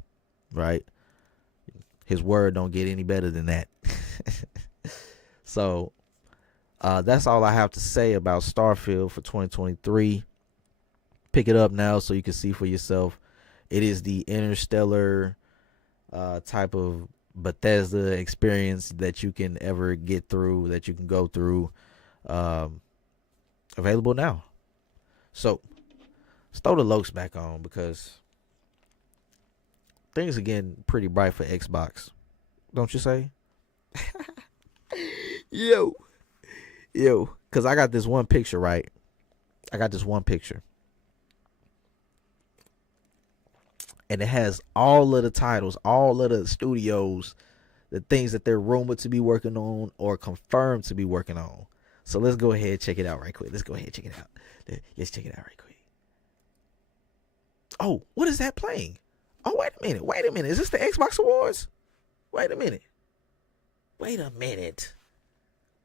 right? His word don't get any better than that. So, that's all I have to say about Starfield for 2023. Pick it up now so you can see for yourself. It is the interstellar type of Bethesda experience that you can ever get through, that you can go through. Available now. So, let's throw the Lokes back on because things are getting pretty bright for Xbox. Don't you say? Yo. Because I got this one picture, right? I got this one picture. And it has all of the titles, all of the studios the things that they're rumored to be working on or confirmed to be working on. So let's go ahead and check it out right quick. Let's go ahead and check it out. Let's check it out right quick. Oh, what is that playing? Oh, wait a minute. Is this the Xbox Awards? Wait a minute.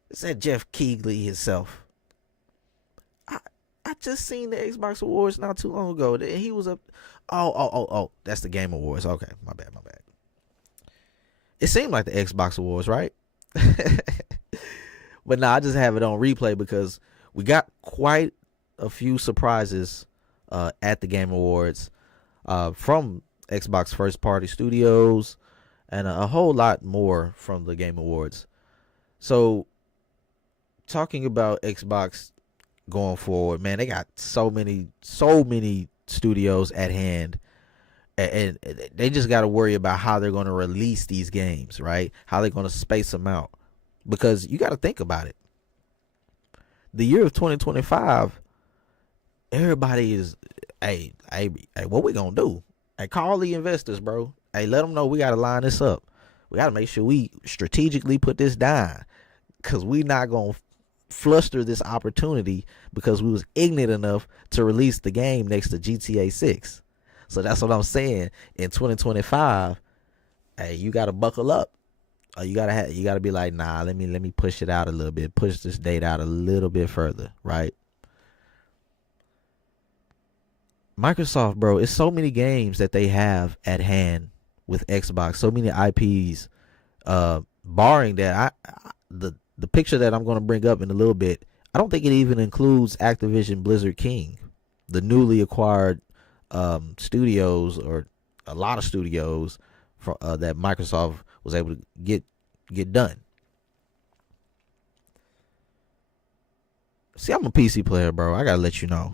Is that Jeff Keighley himself? I just seen the Xbox Awards not too long ago. He was up. Oh. That's the Game Awards. Okay, my bad. It seemed like the Xbox Awards, right? But nah, I just have it on replay because we got quite a few surprises at the Game Awards from Xbox first party studios and a whole lot more from the Game Awards. So talking about Xbox going forward, man, they got so many studios at hand, and they just got to worry about how they're going to release these games, right? How they're going to space them out, because you got to think about it. The year of 2025, everybody is, hey, what we gonna do? Hey, call the investors, bro. Hey, let them know we got to line this up. We got to make sure we strategically put this down, because we not gonna fluster this opportunity because we was ignorant enough to release the game next to GTA 6. So that's what I'm saying. In 2025, hey, you gotta buckle up. You gotta be like, nah, let me push it out a little bit, push this date out a little bit further, right? Microsoft, bro, it's so many games that they have at hand with Xbox, so many IPs. Barring that, the picture that I'm going to bring up in a little bit, I don't think it even includes Activision Blizzard King, the newly acquired studios, or a lot of studios that Microsoft was able to get done. See, I'm a PC player, bro. I got to let you know.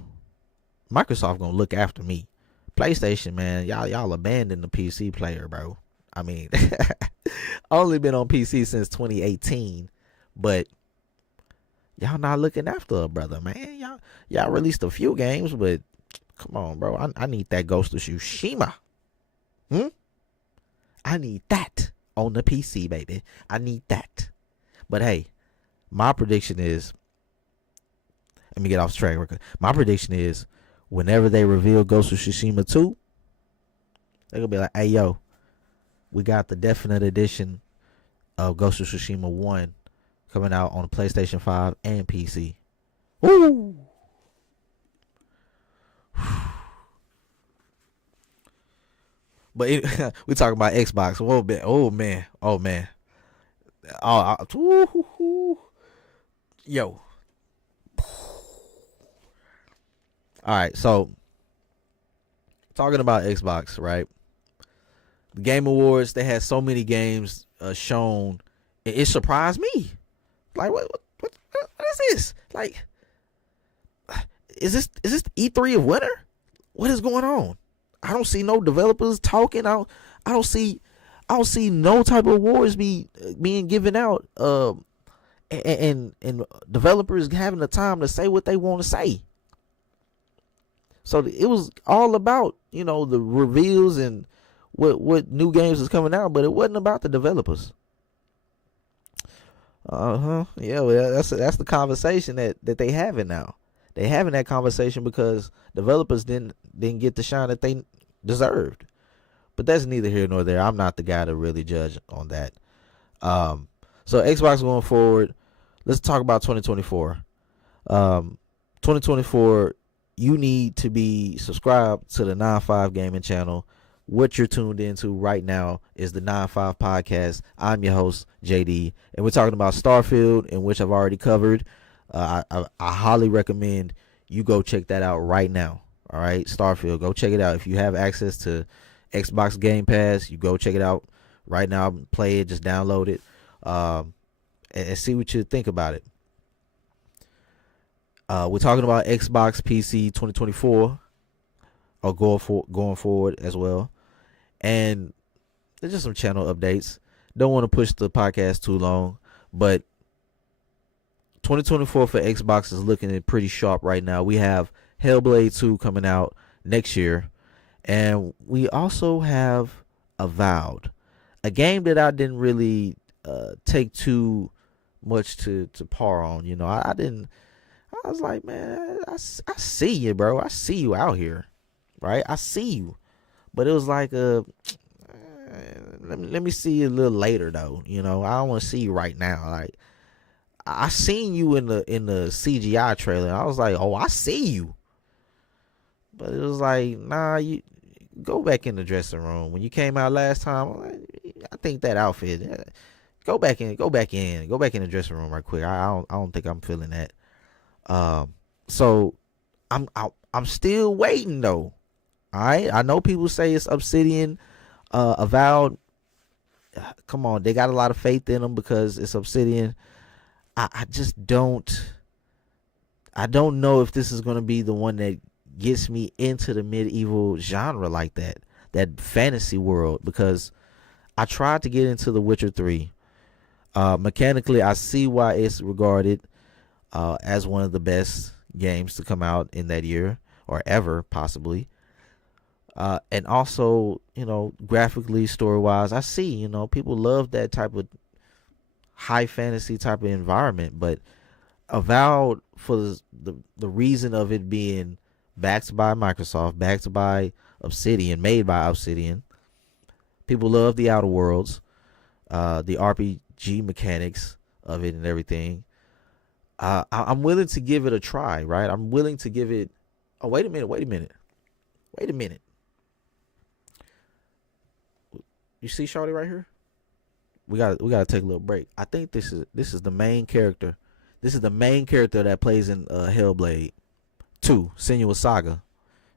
Microsoft going to look after me. PlayStation, man, y'all abandoned the PC player, bro. I mean, only been on PC since 2018. But y'all not looking after a brother, man. Y'all released a few games, but come on, bro. I need that Ghost of Tsushima. I need that on the PC, baby. I need that. But hey, my prediction is, let me get off track real quick. My prediction is, whenever they reveal Ghost of Tsushima 2, they're gonna be like, hey, yo, we got the definite edition of Ghost of Tsushima 1 coming out on the PlayStation 5 and PC. Woo! But we talking about Xbox a little bit. Oh man. Yo. All right, so talking about Xbox, right? The Game Awards, they had so many games shown. It surprised me. Like, what is this? Like, is this E3 of winter? What is going on? I don't see no developers talking. I don't see no type of awards being given out. And developers having the time to say what they want to say. So it was all about, the reveals and what new games is coming out, but it wasn't about the developers. Yeah, well, that's the conversation that they having now. They having that conversation because developers didn't get the shine that they deserved. But that's neither here nor there. I'm not the guy to really judge on that. So Xbox going forward, let's talk about 2024. 2024, you need to be subscribed to the 9-5 Gaming channel. What you're tuned into right now is the 9-5 Podcast. I'm your host, JD, and we're talking about Starfield, in which I've already covered. I highly recommend you go check that out right now. All right, Starfield, go check it out. If you have access to Xbox Game Pass, you go check it out right now. Play it, just download it, and see what you think about it. We're talking about Xbox PC 2024, or going forward as well. And there's just some channel updates. Don't want to push the podcast too long, but 2024 for Xbox is looking pretty sharp right now. We have Hellblade 2 coming out next year, and we also have Avowed, a game that I didn't really take too much to par on. You know, I didn't. I was like, man, I see you, bro. I see you out here, right? I see you, but it was like let me see you a little later though. You know, I don't want to see you right now. Like I seen you in the CGI trailer. I was like, oh, I see you, but it was like, nah, you go back in the dressing room when you came out last time. I think that outfit. Go back in the dressing room right quick. I don't think I'm feeling that. So I'm still waiting though. All right, I know people say it's Obsidian, Avowed. Come on, they got a lot of faith in them because it's Obsidian. I just don't. I don't know if this is gonna be the one that gets me into the medieval genre like that fantasy world, because I tried to get into The Witcher 3. Mechanically, I see why it's regarded as one of the best games to come out in that year or ever, possibly. And also, you know, graphically, story-wise, I see, you know, people love that type of high fantasy type of environment. But Avowed, for the reason of it being backed by Microsoft, backed by Obsidian, made by Obsidian, people love the Outer Worlds, the RPG mechanics of it and everything. I'm willing to give it a try, right? I'm willing to give it. Oh, wait a minute. You see Shawty right here? We gotta take a little break. I think this is the main character. This is the main character that plays in Hellblade 2, Senua's Saga.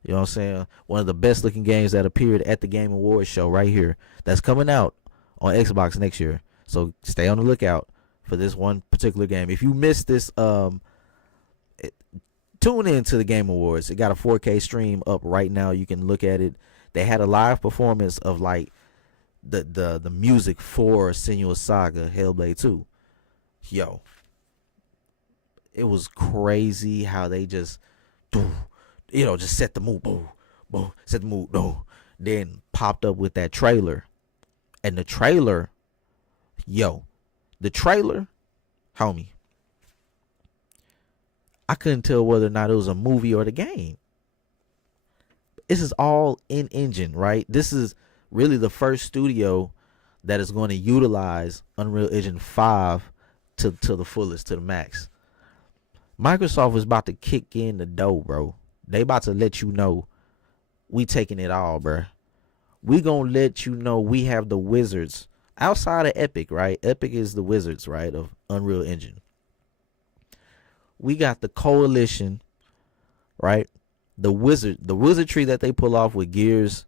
You know what I'm saying? One of the best looking games that appeared at the Game Awards show right here. That's coming out on Xbox next year. So stay on the lookout for this one particular game. If you missed this, tune in to the Game Awards. It got a 4K stream up right now. You can look at it. They had a live performance of like the music for Senua's Saga, Hellblade 2. Yo, it was crazy how they just, just set the mood, set the mood, then popped up with that trailer. And the trailer, homie, I couldn't tell whether or not it was a movie or the game. This is all in engine, right? This is really the first studio that is going to utilize Unreal Engine 5 to the fullest, to the max. Microsoft is about to kick in the dough, bro. They about to let you know we taking it all, bro. We gonna let you know we have the wizards outside of Epic, right? Epic is the wizards, right, of Unreal Engine. We got the coalition, right? The wizardry that they pull off with Gears,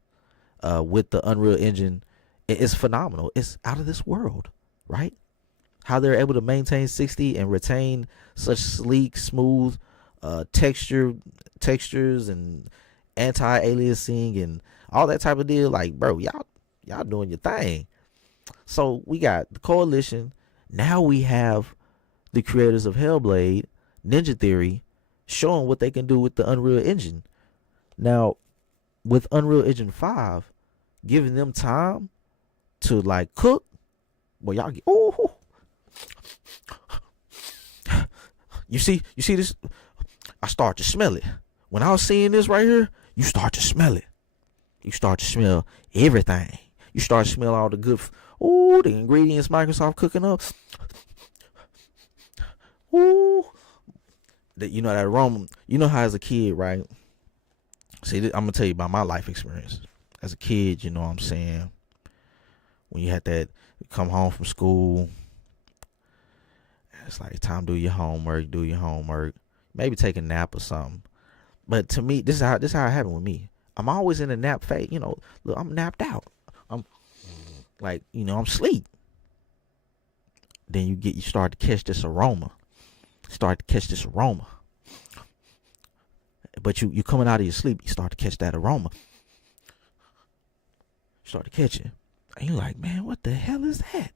with the Unreal Engine, is phenomenal. It's out of this world, right? How they're able to maintain 60 and retain such sleek, smooth textures and anti-aliasing and all that type of deal. Like, bro, y'all doing your thing. So we got the coalition. Now we have the creators of Hellblade, Ninja Theory, showing what they can do with the Unreal Engine. Now, with Unreal Engine 5, giving them time to like cook, well, y'all get, you see this? I start to smell it. When I was seeing this right here, you start to smell it. You start to smell everything. You start to smell all the good, the ingredients Microsoft cooking up. That aroma. You know how as a kid, right? See, I'm gonna tell you about my life experience. As a kid, you know what I'm saying? When you had that, you come home from school, it's like time to do your homework, maybe take a nap or something. But to me, this is how it happened with me. I'm always in a nap phase. Look, I'm napped out. I'm like, I'm asleep. Then you start to catch this aroma. But you coming out of your sleep, you start to catch that aroma. You start to catch it. And you're like, man, what the hell is that?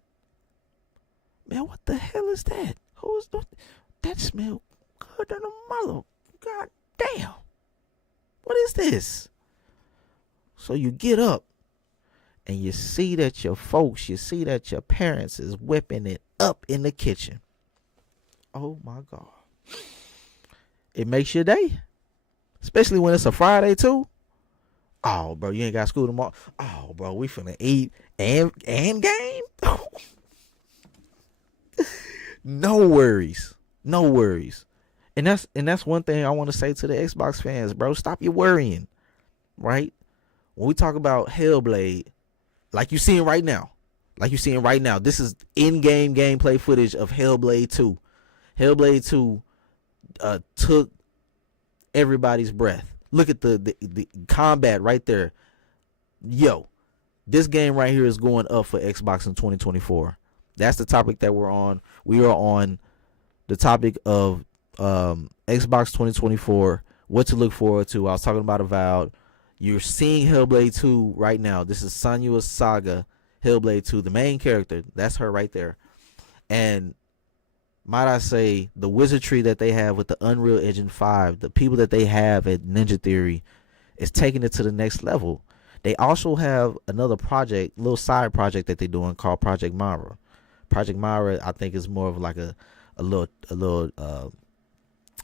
Who's that smell good than a mother? God damn. What is this? So you get up and you see that your folks, you see that your parents is whipping it up in the kitchen. Oh my God. It makes your day. Especially when it's a Friday too. Oh, bro, you ain't got school tomorrow. Oh, bro, we finna eat and game. No worries. No worries. And that's one thing I want to say to the Xbox fans, bro. Stop your worrying. Right? When we talk about Hellblade, like you seeing right now. This is in-game gameplay footage of Hellblade 2. Hellblade 2 took everybody's breath. Look at the combat right there. Yo, this game right here is going up for Xbox in 2024. That's the topic that we're on. We are on the topic of Xbox 2024, what to look forward to. I was talking about Avowed. You're seeing Hellblade 2 right now. This is Senua's Saga, Hellblade 2, the main character. That's her right there. And might I say, the wizardry that they have with the Unreal Engine 5, the people that they have at Ninja Theory is taking it to the next level. They also have another project, little side project that they're doing called Project Mara. Project Mara, I think, is more of like a little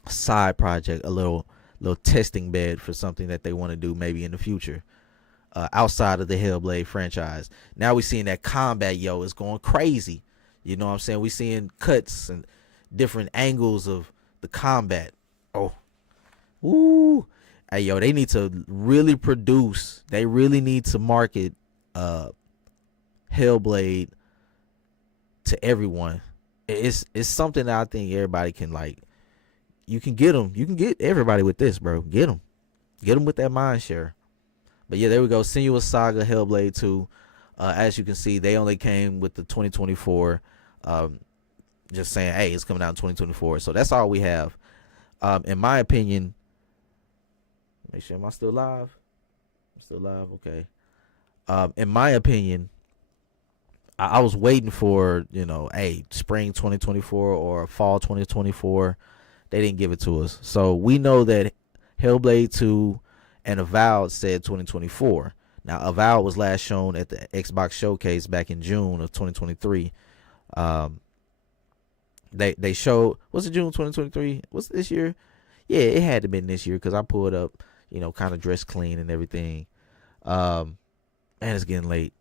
side project, a little testing bed for something that they want to do maybe in the future, outside of the Hellblade franchise. Now we're seeing that combat, is going crazy. You know what I'm saying? We're seeing cuts and different angles of the combat. Oh, ooh, hey, they need to really produce. They really need to market Hellblade to everyone. It's something that I think everybody can like. You can get them. You can get everybody with this, bro. Get them with that mind share. But yeah, there we go. Senua's Saga, Hellblade 2. As you can see, they only came with the 2024. Just saying, hey, it's coming out in 2024. So that's all we have. In my opinion, make sure, am I still live? I'm still live. Okay. In my opinion, I was waiting for, spring 2024 or fall 2024. They didn't give it to us. So we know that Hellblade 2 and Avowed said 2024. Now, Avowed was last shown at the Xbox Showcase back in June of 2023. They showed, was it June 2023? Was it this year? Yeah, it had to been this year because I pulled up, kind of dressed clean and everything. And it's getting late.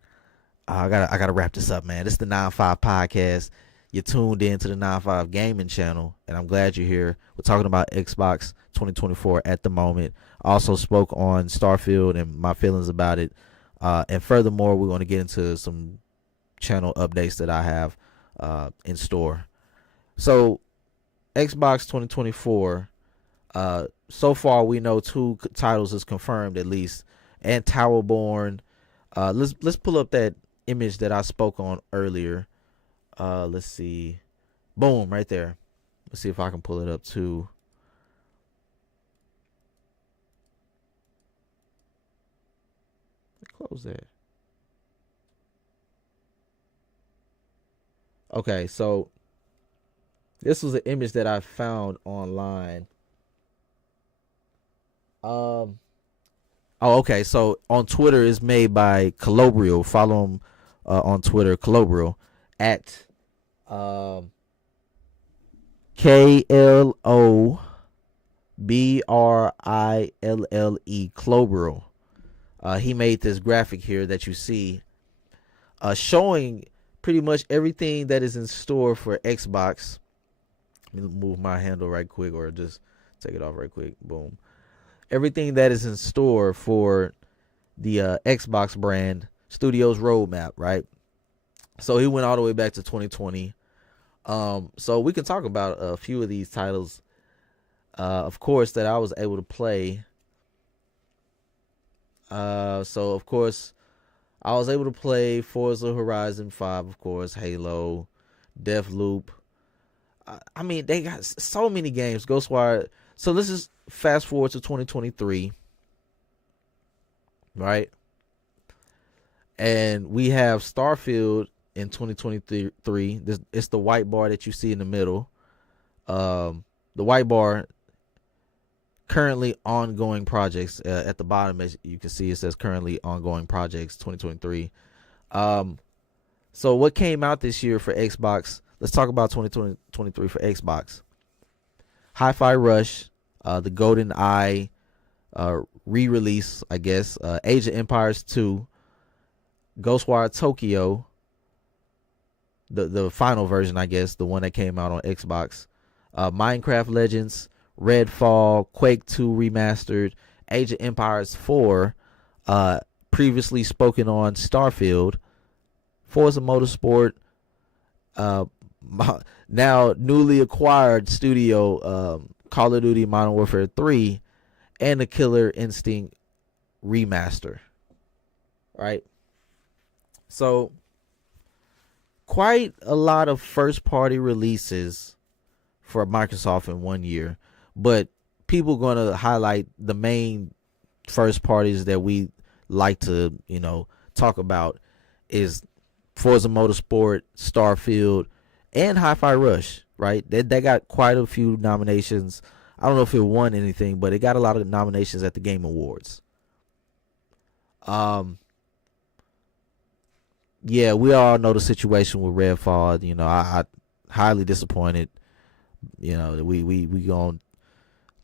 I gotta wrap this up, man. This is the 9-5 podcast. You're tuned in to the 9-5 gaming channel, and I'm glad you're here. We're talking about Xbox 2024 at the moment. I also spoke on Starfield and my feelings about it. And furthermore, we're going to get into some channel updates that I have in store. So, Xbox 2024, so far we know 2 titles is confirmed at least, and Towerborn. Let's pull up that image that I spoke on earlier. Let's see. Boom, right there. Let's see if I can pull it up too. Close that. Okay, so this was an image that I found online. Oh, okay. So on Twitter, it's made by Colobrio. Follow him on Twitter, Colobrio, at KLOBRILLE, Colobrio. He made this graphic here that you see, showing pretty much everything that is in store for Xbox. Let me move my handle right quick, or just take it off right quick. Boom. Everything that is in store for the Xbox brand Studios roadmap, right? So he went all the way back to 2020. So we can talk about a few of these titles, of course, that I was able to play. So of course, I was able to play Forza Horizon 5, of course, Halo, Deathloop. I mean, they got so many games. Ghostwire. So let's just fast forward to 2023, right? And we have Starfield in 2023. It's the white bar that you see in the middle. The white bar, currently ongoing projects. At the bottom, as you can see, it says currently ongoing projects 2023. So what came out this year for Xbox? Let's talk about 2023 for Xbox. Hi-Fi Rush, the Golden Eye re-release, I guess. Age of Empires 2, Ghostwire Tokyo, the final version, I guess, the one that came out on Xbox. Minecraft Legends, Redfall, Quake 2 Remastered, Age of Empires 4, previously spoken on Starfield, Forza Motorsport, now newly acquired studio Call of Duty Modern Warfare 3, and the Killer Instinct remaster. Right? So, quite a lot of first party releases for Microsoft in 1 year, but people going to highlight the main first parties that we like to, talk about is Forza Motorsport, Starfield, and Hi-Fi Rush, right? They got quite a few nominations. I don't know if it won anything, but it got a lot of nominations at the Game Awards. Yeah, we all know the situation with Redfall. I highly disappointed. We gonna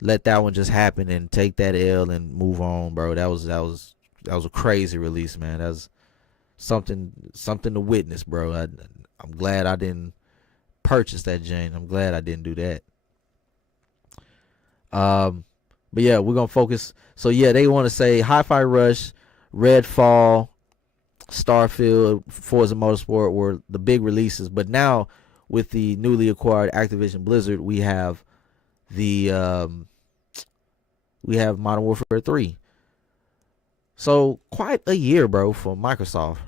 let that one just happen and take that L and move on, bro. That was a crazy release, man. That was something to witness, bro. I'm glad I didn't purchase that Jane. I'm glad I didn't do that. But yeah, we're gonna focus. So yeah, they want to say Hi-Fi Rush, Redfall, Starfield, Forza Motorsport were the big releases, but now with the newly acquired Activision Blizzard, we have Modern Warfare 3. So quite a year, bro, for Microsoft.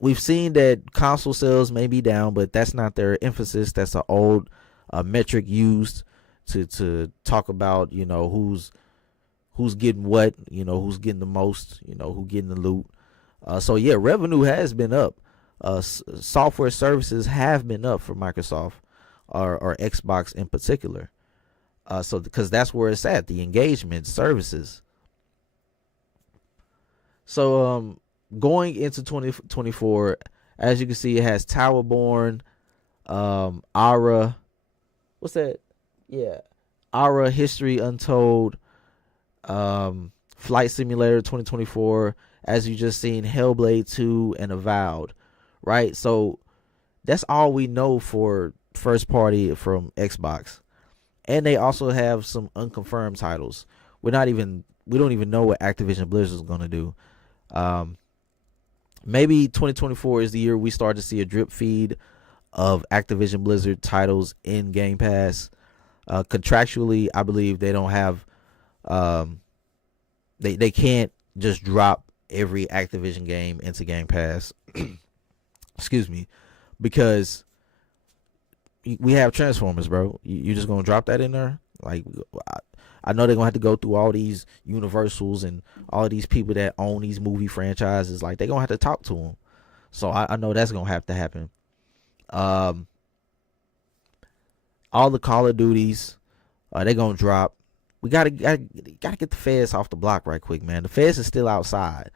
We've seen that console sales may be down, but that's not their emphasis. That's an old metric used to talk about, who's getting what, who's getting the most, who's getting the loot. So yeah, revenue has been up. Software services have been up for Microsoft or Xbox in particular. So because that's where it's at, the engagement services. So going into 2024, as you can see, it has Towerborn, Ara, what's that? Yeah, Ara History Untold, Flight Simulator 2024. As you just seen, Hellblade 2 and Avowed, right? So that's all we know for first party from Xbox. And they also have some unconfirmed titles. We don't even know what Activision Blizzard is going to do. Maybe 2024 is the year we start to see a drip feed of Activision Blizzard titles in Game Pass. Contractually, I believe they don't have they can't just drop every Activision game into Game Pass. Excuse me, because we have Transformers, bro. You just gonna drop that in there? Like, I know they're gonna have to go through all these Universals and all these people that own these movie franchises. Like, they're gonna have to talk to them. So I know that's gonna have to happen. All the Call of Duties, they're gonna drop. We gotta get the feds off the block right quick, man. The feds is still outside.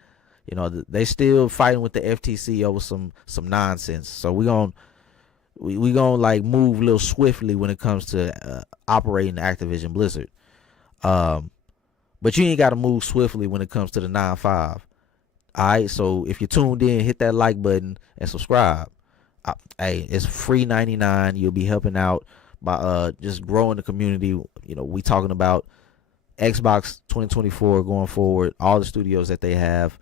They still fighting with the FTC over some nonsense. So we gonna like move a little swiftly when it comes to operating Activision Blizzard. But you ain't got to move swiftly when it comes to the 9-5. All right, so if you're tuned in, hit that like button and subscribe. Hey, it's free 99. You'll be helping out by just growing the community. We talking about Xbox 2024 going forward, all the studios that they have.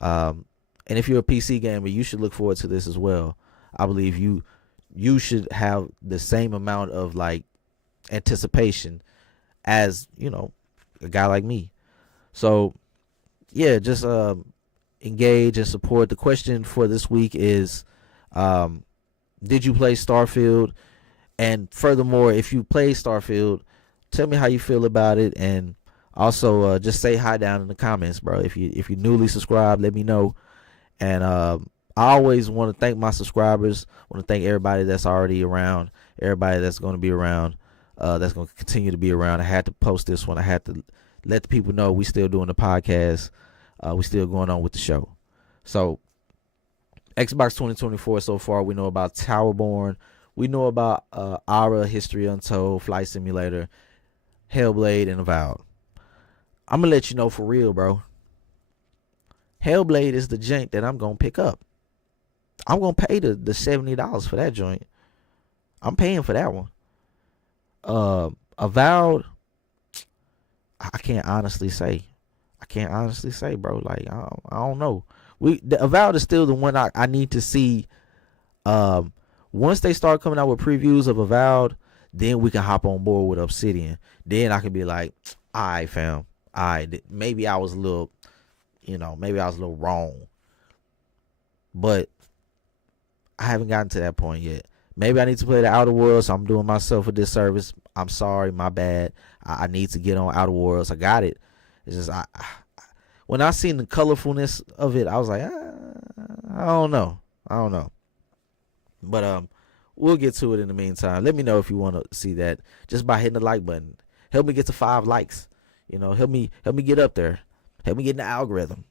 And if you're a PC gamer, you should look forward to this as well. I believe you should have the same amount of like anticipation as a guy like me. So yeah, just engage and support. The question for this week is, did you play Starfield? And furthermore, if you play Starfield, tell me how you feel about it, and also just say hi down in the comments, bro. If you're newly subscribed, let me know. And I always want to thank my subscribers. I want to thank everybody that's already around, everybody that's going to be around, that's going to continue to be around. I had to post this one. I had to let the people know we still doing the podcast. We still going on with the show. So Xbox 2024 so far, we know about Towerborn. We know about Aura, History Untold, Flight Simulator, Hellblade, and Avowed. I'm going to let you know for real, bro. Hellblade is the joint that I'm going to pick up. I'm going to pay the $70 for that joint. I'm paying for that one. Avowed, I can't honestly say. Bro. Like, I don't know. The Avowed is still the one I need to see. Once they start coming out with previews of Avowed, then we can hop on board with Obsidian. Then I can be like, all right, fam. All right, maybe I was a little wrong. But I haven't gotten to that point yet. Maybe I need to play the Outer Worlds, so I'm doing myself a disservice. I'm sorry, my bad. I need to get on Outer Worlds. I got it. It's just when I seen the colorfulness of it, I was like, I don't know. But we'll get to it in the meantime. Let me know if you want to see that just by hitting the like button. Help me get to 5 likes. Help me get up there. Help me get in the algorithm.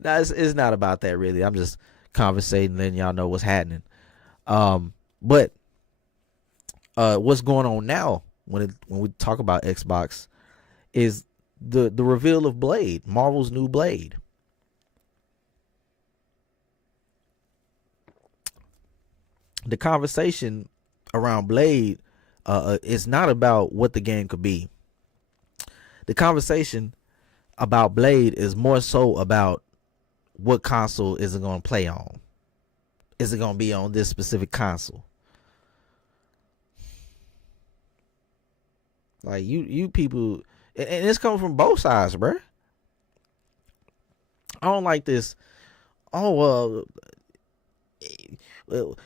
No, it's not about that really. I'm just conversating, letting y'all know what's happening. But what's going on now when we talk about Xbox is the reveal of Blade, Marvel's new Blade. The conversation around Blade is not about what the game could be. The conversation about Blade is more so about what console is it going to play on. Is it going to be on this specific console? Like you people, and it's coming from both sides, bro. I don't like this. Oh well,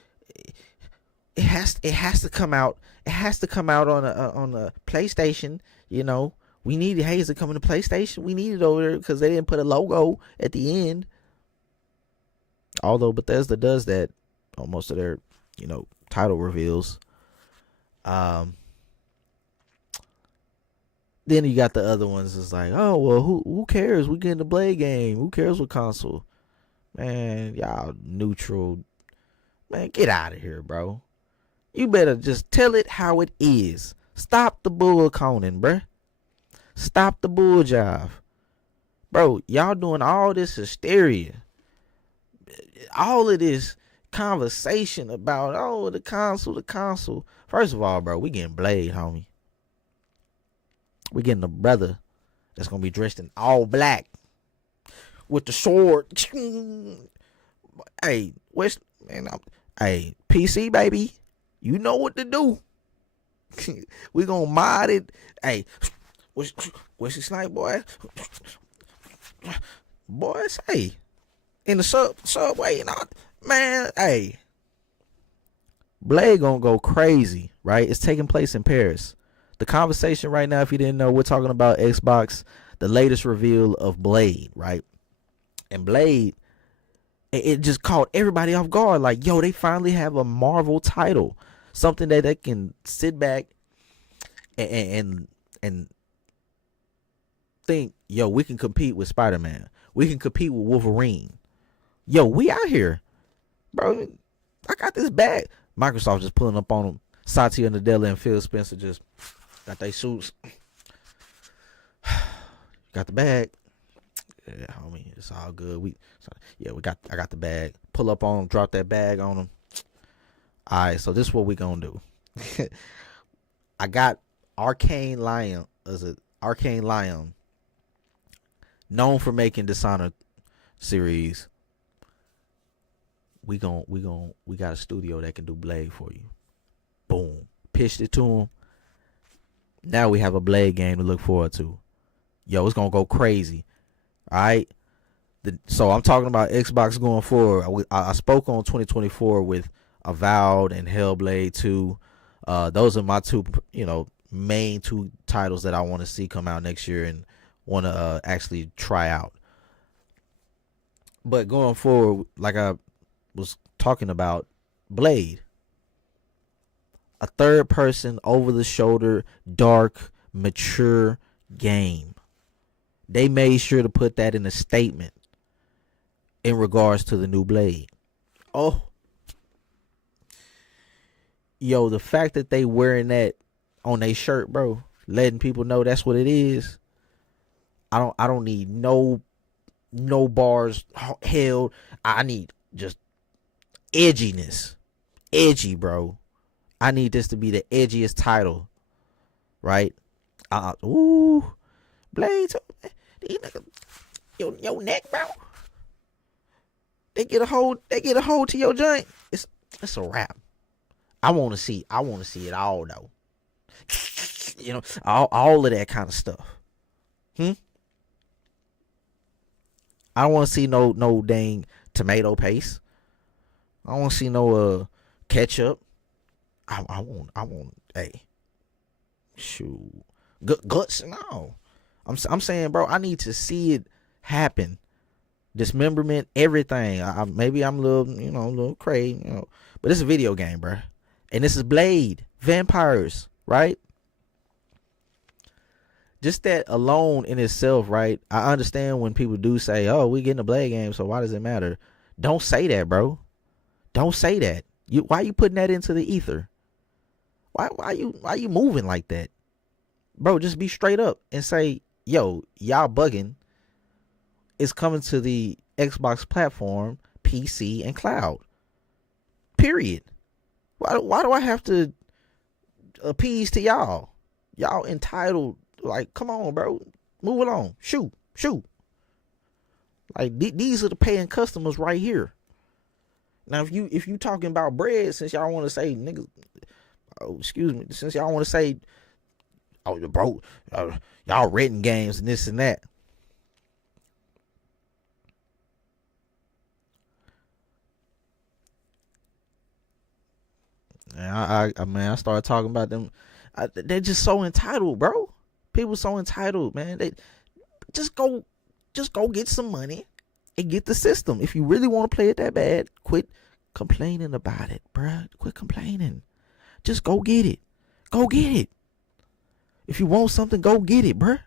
it has to come out. It has to come out on a PlayStation. We needed Haze to come in the PlayStation. We needed it over there because they didn't put a logo at the end. Although Bethesda does that on most of their, title reveals. Then you got the other ones. It's like, oh well, who cares? We getting the Blade game. Who cares what console? Man, y'all neutral. Man, get out of here, bro. You better just tell it how it is. Stop the bull coning, bruh. Stop the bull jive. Bro, y'all doing all this hysteria. All of this conversation about, the console. First of all, bro, we getting Blade, homie. We getting a brother that's going to be dressed in all black with the sword. Hey, hey, PC, baby. You know what to do. We gonna mod it. Hey, what's this like, boy? Boys, hey, in the subway, man, hey. Blade gonna go crazy, right? It's taking place in Paris. The conversation right now, if you didn't know, we're talking about Xbox, the latest reveal of Blade, right? And Blade, it just caught everybody off guard. Like, yo, they finally have a Marvel title. Something that they can sit back and think, yo, we can compete with Spider-Man. We can compete with Wolverine. Yo, we out here. Bro, I got this bag. Microsoft just pulling up on them. Satya Nadella and Phil Spencer just got their suits. Got the bag. Yeah, homie, it's all good. I got the bag. Pull up on them, drop that bag on them. All right, so this is what we gonna do. I got Arcane Lion, known for making Dishonored series. We got a studio that can do Blade for you. Boom, pitched it to him. Now we have a Blade game to look forward to. Yo, it's gonna go crazy. All right. So I'm talking about Xbox going forward. I spoke on 2024 with Avowed and Hellblade 2. Those are my two, main two titles that I want to see come out next year and want to actually try out. But going forward, like I was talking about, Blade, a third person, over the shoulder, dark, mature game. They made sure to put that in a statement. in regards to the new Blade. Oh, yo, the fact that they wearing that on their shirt, bro, letting people know that's what it is. I don't need no bars held. I need just edginess. Edgy, bro. I need this to be the edgiest title, right? Ooh, Blades, these niggas, your neck, bro. They get a hold to your joint. It's a wrap. I want to see it all though. All of that kind of stuff. I don't want to see no dang tomato paste. I don't want to see no ketchup. I want hey, shoot, guts. No, I'm saying, bro, I need to see it happen. Dismemberment, everything. Maybe I'm a little crazy, but it's a video game, bro, and this is Blade, vampires, right? Just that alone in itself, right? I understand when people do say, "Oh, we getting a Blade game, so why does it matter?" Don't say that, bro. Don't say that. Why you putting that into the ether? Why you moving like that, bro? Just be straight up and say, "Yo, y'all bugging. It's coming to the Xbox platform, PC, and cloud. Period. Why do I have to appease to y'all? Y'all entitled." Like, come on, bro. Move along. Shoot. Like, these are the paying customers right here. Now, if you talking about bread, since y'all want to say, niggas, since y'all want to say, oh, bro, y'all renting games and this and that. And I started talking about them. They're just so entitled, bro. People so entitled, man. They just go get some money and get the system. If you really want to play it that bad, quit complaining about it, bruh. Quit complaining. Just go get it. Go get it. If you want something, go get it, bruh.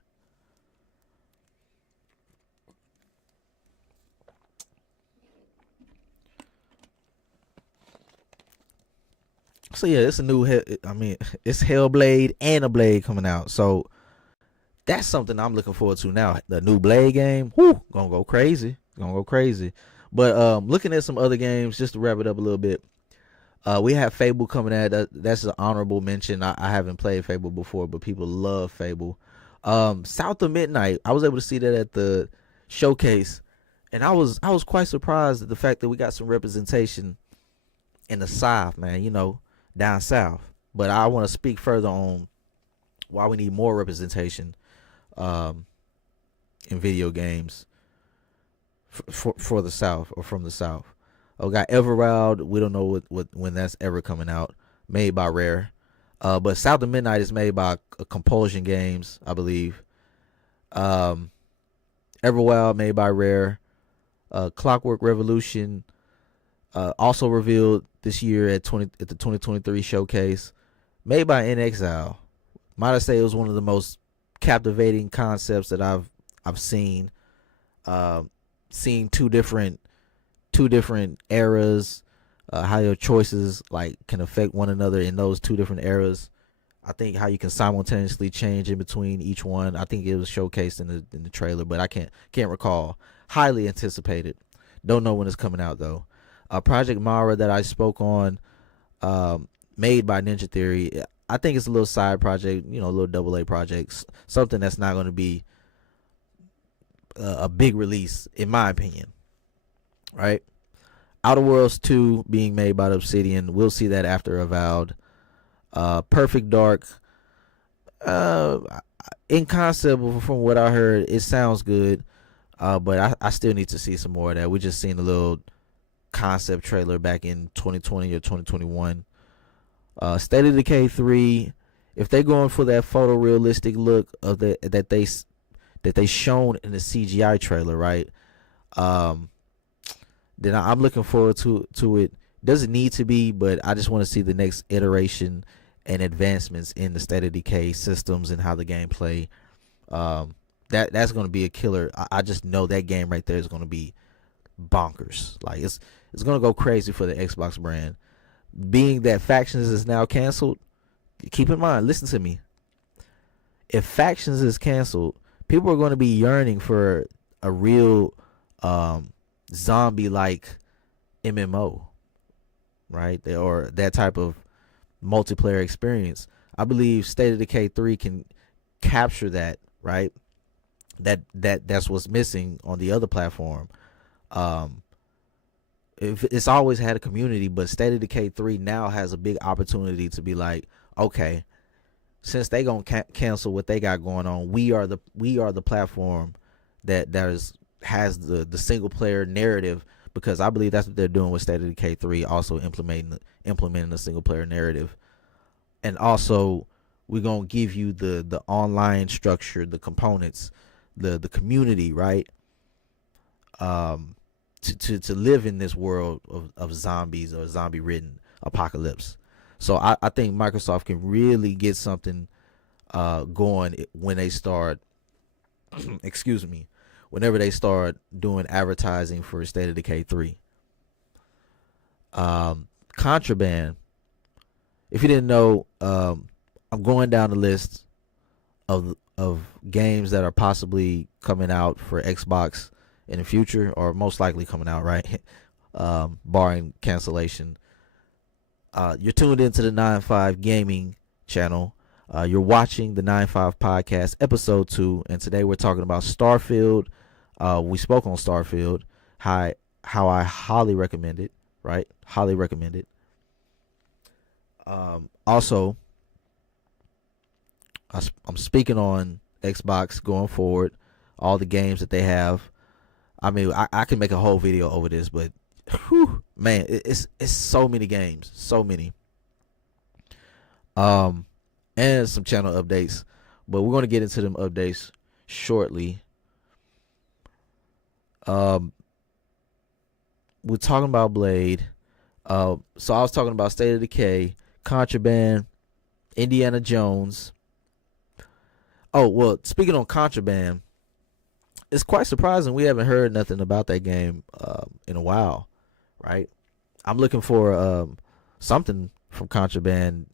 So yeah, it's a new. It's Hellblade and a Blade coming out. So that's something I'm looking forward to now. The new Blade game, gonna go crazy. But looking at some other games, just to wrap it up a little bit, we have Fable coming out. That's an honorable mention. I haven't played Fable before, but people love Fable. South of Midnight, I was able to see that at the showcase, and I was quite surprised at the fact that we got some representation in the South, man. Down south. But I want to speak further on why we need more representation in video games for the South or from the South. We got Everwild. We don't know when that's ever coming out. Made by Rare. But South of Midnight is made by Compulsion Games, I believe. Everwild made by Rare. Clockwork Revolution also revealed this year at the 2023 showcase. Made by NXile. Might I say it was one of the most captivating concepts that I've seen. Seeing two different eras, how your choices can affect one another in those two different eras. I think how you can simultaneously change in between each one. I think it was showcased in the trailer, but I can't recall. Highly anticipated. Don't know when it's coming out though. Project Mara that I spoke on, made by Ninja Theory. I think it's a little side project, a little AA project, something that's not going to be a big release, in my opinion. Right? Outer Worlds 2 being made by Obsidian. We'll see that after Avowed. Perfect Dark. In concept, from what I heard, it sounds good. But I still need to see some more of that. We just seen a little concept trailer back in 2020 or 2021. State of Decay 3, if they're going for that photorealistic look of that they shown in the CGI trailer, right? Then I'm looking forward to it. Doesn't need to be, but I just want to see the next iteration and advancements in the State of Decay systems and how the game play. That's going to be a killer. I just know that game right there is going to be bonkers. Like it's gonna go crazy for the Xbox brand. Being that Factions is now canceled, keep in mind, listen to me. If Factions is canceled, people are going to be yearning for a real zombie like MMO, right? Or that type of multiplayer experience. I believe State of Decay 3 can capture that, right? That's what's missing on the other platform. If it's always had a community, but State of Decay 3 now has a big opportunity to be like, okay, since they gonna cancel what they got going on, we are the platform that has the single player narrative, because I believe that's what they're doing with State of Decay 3, also implementing the single player narrative. And also we're gonna give you the online structure, the components, the community, right? To live in this world of zombies or zombie ridden apocalypse. So I think Microsoft can really get something going when they start excuse me, whenever they start doing advertising for State of Decay 3. Contraband. If you didn't know, I'm going down the list of games that are possibly coming out for Xbox in the future, or most likely coming out, right? Barring cancellation. You're tuned into the 9-5 Gaming channel. You're watching the 9-5 Podcast, episode 2, and today we're talking about Starfield. We spoke on Starfield, how I highly recommend it, right? Highly recommend it. Also, I'm speaking on Xbox going forward, all the games that they have. I mean, I can make a whole video over this, but whew, man, it's so many games, so many. And some channel updates, but we're gonna get into them updates shortly. We're talking about Blade. So I was talking about State of Decay, Contraband, Indiana Jones. Oh, well, speaking on Contraband, it's quite surprising we haven't heard nothing about that game in a while, right? I'm looking for something from Contraband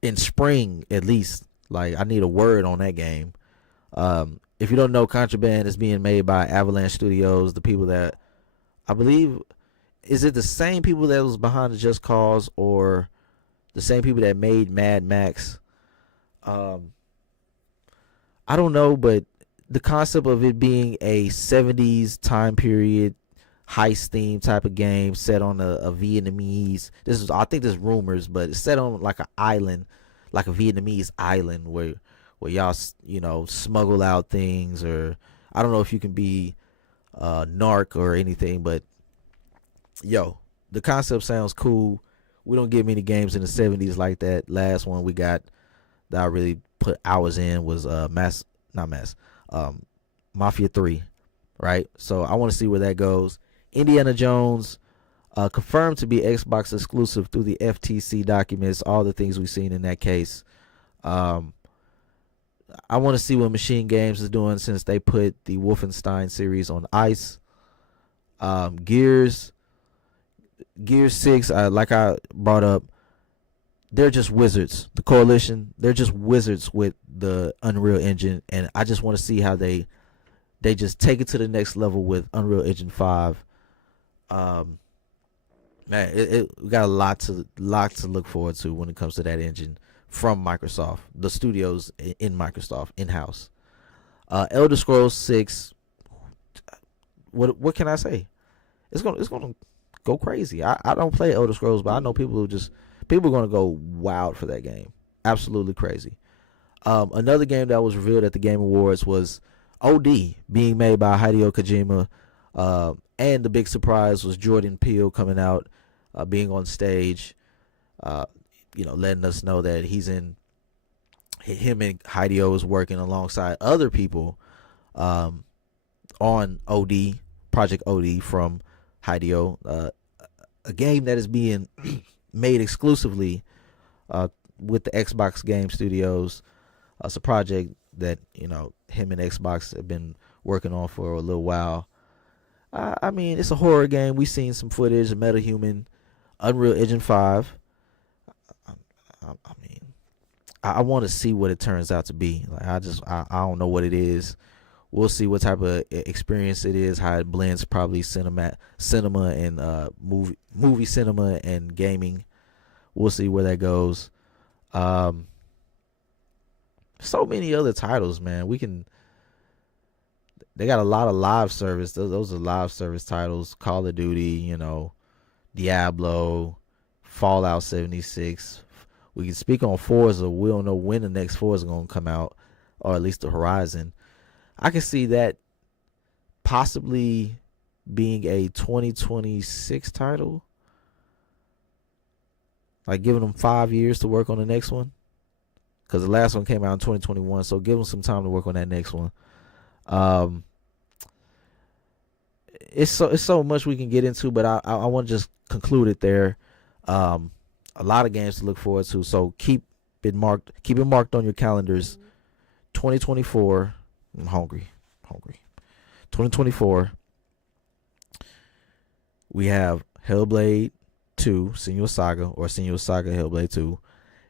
in spring at least. Like, I need a word on that game. If you don't know, Contraband is being made by Avalanche Studios, the people that I believe, is it the same people that was behind the Just Cause, or the same people that made Mad Max? I don't know, but the concept of it being a 70s time period heist theme type of game set on a Vietnamese, I think there's rumors, but it's set on like an island, like a Vietnamese island where y'all, smuggle out things, or I don't know if you can be narc or anything, but yo, the concept sounds cool. We don't get many games in the 70s like that. Last one we got that I really put hours in was Mafia 3, right? So I want to see where that goes. Indiana Jones, confirmed to be Xbox exclusive through the FTC documents, all the things we've seen in that case. I want to see what Machine Games is doing since they put the Wolfenstein series on ice. Gears 6, like I brought up, they're just wizards. The Coalition, they're just wizards with the Unreal Engine, and I just want to see how they just take it to the next level with Unreal Engine 5. Man, we got a lot to look forward to when it comes to that engine from Microsoft, the studios in Microsoft in-house. Elder Scrolls 6, what can I say? It's gonna go crazy. I don't play Elder Scrolls, but I know people are gonna go wild for that game. Absolutely crazy. Another game that was revealed at the Game Awards was OD, being made by Hideo Kojima. And the big surprise was Jordan Peele coming out, being on stage, letting us know that him and Hideo is working alongside other people on OD, Project OD from Hideo, a game that is being made exclusively with the Xbox Game Studios. It's a project that him and Xbox have been working on for a little while. I mean, it's a horror game. We seen some footage of MetaHuman, Unreal Engine 5. I mean, I want to see what it turns out to be. Like I don't know what it is. We'll see what type of experience it is. How it blends probably cinema and movie cinema and gaming. We'll see where that goes. So many other titles, man. They got a lot of live service. Those are live service titles. Call of Duty, Diablo, Fallout 76. We can speak on Forza. We don't know when the next Forza is going to come out, or at least the Horizon. I can see that possibly being a 2026 title. Like giving them 5 years to work on the next one. Because the last one came out in 2021. So give them some time to work on that next one. It's so much we can get into, but I want to just conclude it there. A lot of games to look forward to, so keep it marked on your calendars. 2024, I'm hungry 2024, we have Hellblade 2 Senua's Saga, or Senua's Saga Hellblade 2,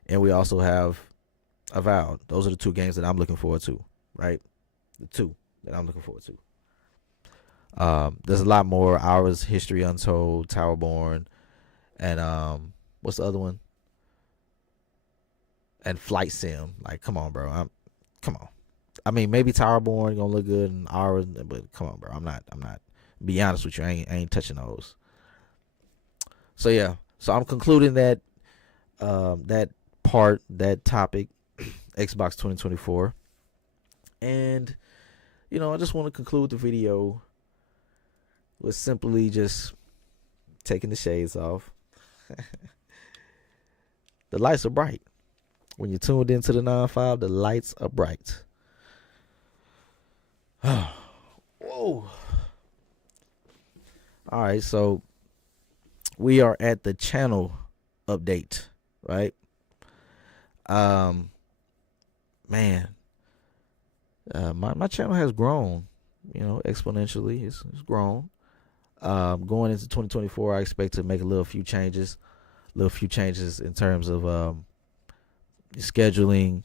and we also have Avowed. Those are the two games that I'm looking forward to, right? The two that I'm looking forward to. There's a lot more. Ours, History Untold, Towerborn, and what's the other one? And Flight Sim. Like, come on, bro. Come on. I mean, maybe Towerborn gonna look good in ours, but come on, bro. I'm not. Be honest with you, I ain't touching those. So yeah. So I'm concluding that that topic, Xbox 2024, and I just want to conclude the video with simply just taking the shades off. The lights are bright. When you're tuned into the 9-5, the lights are bright. Whoa. All right, so we are at the channel update, right? Man, my channel has grown, exponentially. It's grown. Going into 2024, I expect to make a few changes in terms of scheduling,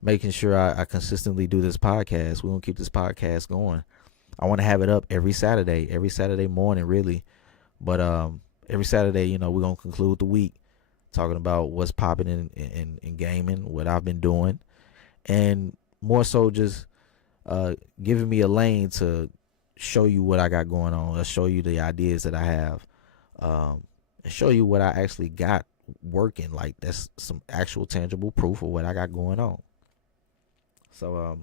making sure I consistently do this podcast. We're going to keep this podcast going. I want to have it up every Saturday morning, really. But every Saturday, we're going to conclude the week talking about what's popping in gaming, what I've been doing, and more so just giving me a lane to show you what I got going on. I'll show you the ideas that I have, and show you what I actually got working. Like, that's some actual tangible proof of what I got going on. So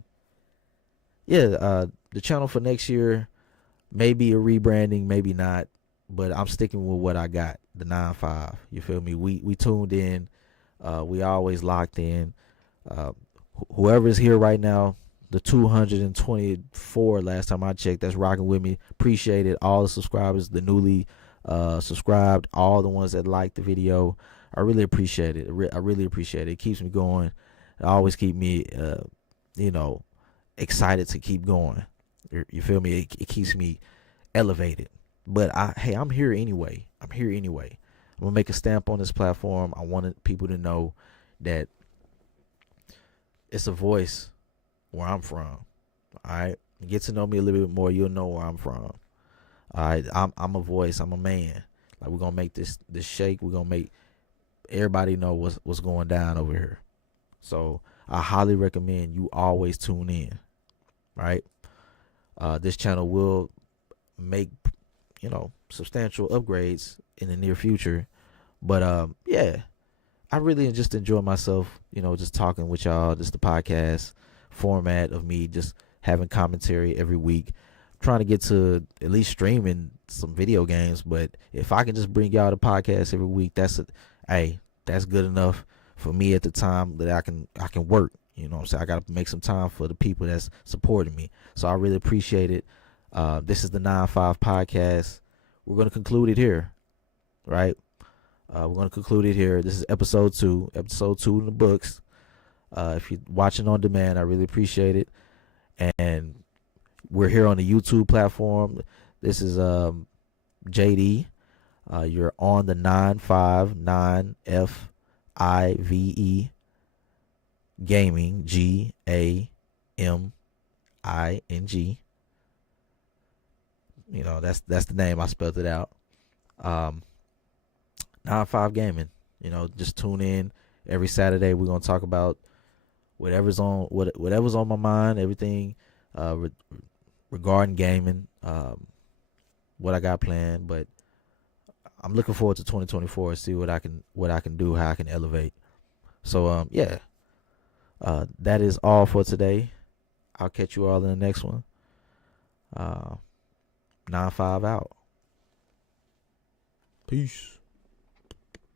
the channel for next year may be a rebranding, maybe not, but I'm sticking with what I got, the 9-5. You feel me? We tuned in, we always locked in. Whoever's here right now, the 224 last time I checked, that's rocking with me. Appreciate it. All the subscribers, the newly subscribed, all the ones that liked the video. I really appreciate it. I really appreciate it. It keeps me going. It always keep me excited to keep going. You feel me? It keeps me elevated. But I'm here anyway. I'm gonna make a stamp on this platform. I wanted people to know that it's a voice where I'm from. All right, get to know me a little bit more. You'll know where I'm from. All right, I'm a voice. I'm a man. Like, we're gonna make this shake. We're gonna make everybody know what's going down over here. So I highly recommend you always tune in. Right, this channel will make substantial upgrades in the near future. But I really just enjoy myself. Just talking with y'all. Just the podcast format of me just having commentary every week. I'm trying to get to at least streaming some video games, but if I can just bring y'all the podcast every week, that's good enough for me at the time that I can work. You know what I'm saying? I got to make some time for the people that's supporting me. So I really appreciate it. This is the 9-5 podcast. We're going to conclude it here, right? We're going to conclude it here. This is episode 2 in the books. If you're watching on demand, I really appreciate it. And we're here on the YouTube platform. This is JD. You're on the 959FIVE Gaming, GAMING. You know, that's the name. I spelled it out. 9-5 Gaming. You know, just tune in every Saturday. We're gonna talk about whatever's on my mind, everything regarding gaming, what I got planned. But I'm looking forward to 2024. See what I can do, how I can elevate. So that is all for today. I'll catch you all in the next one. 9-5 out. Peace.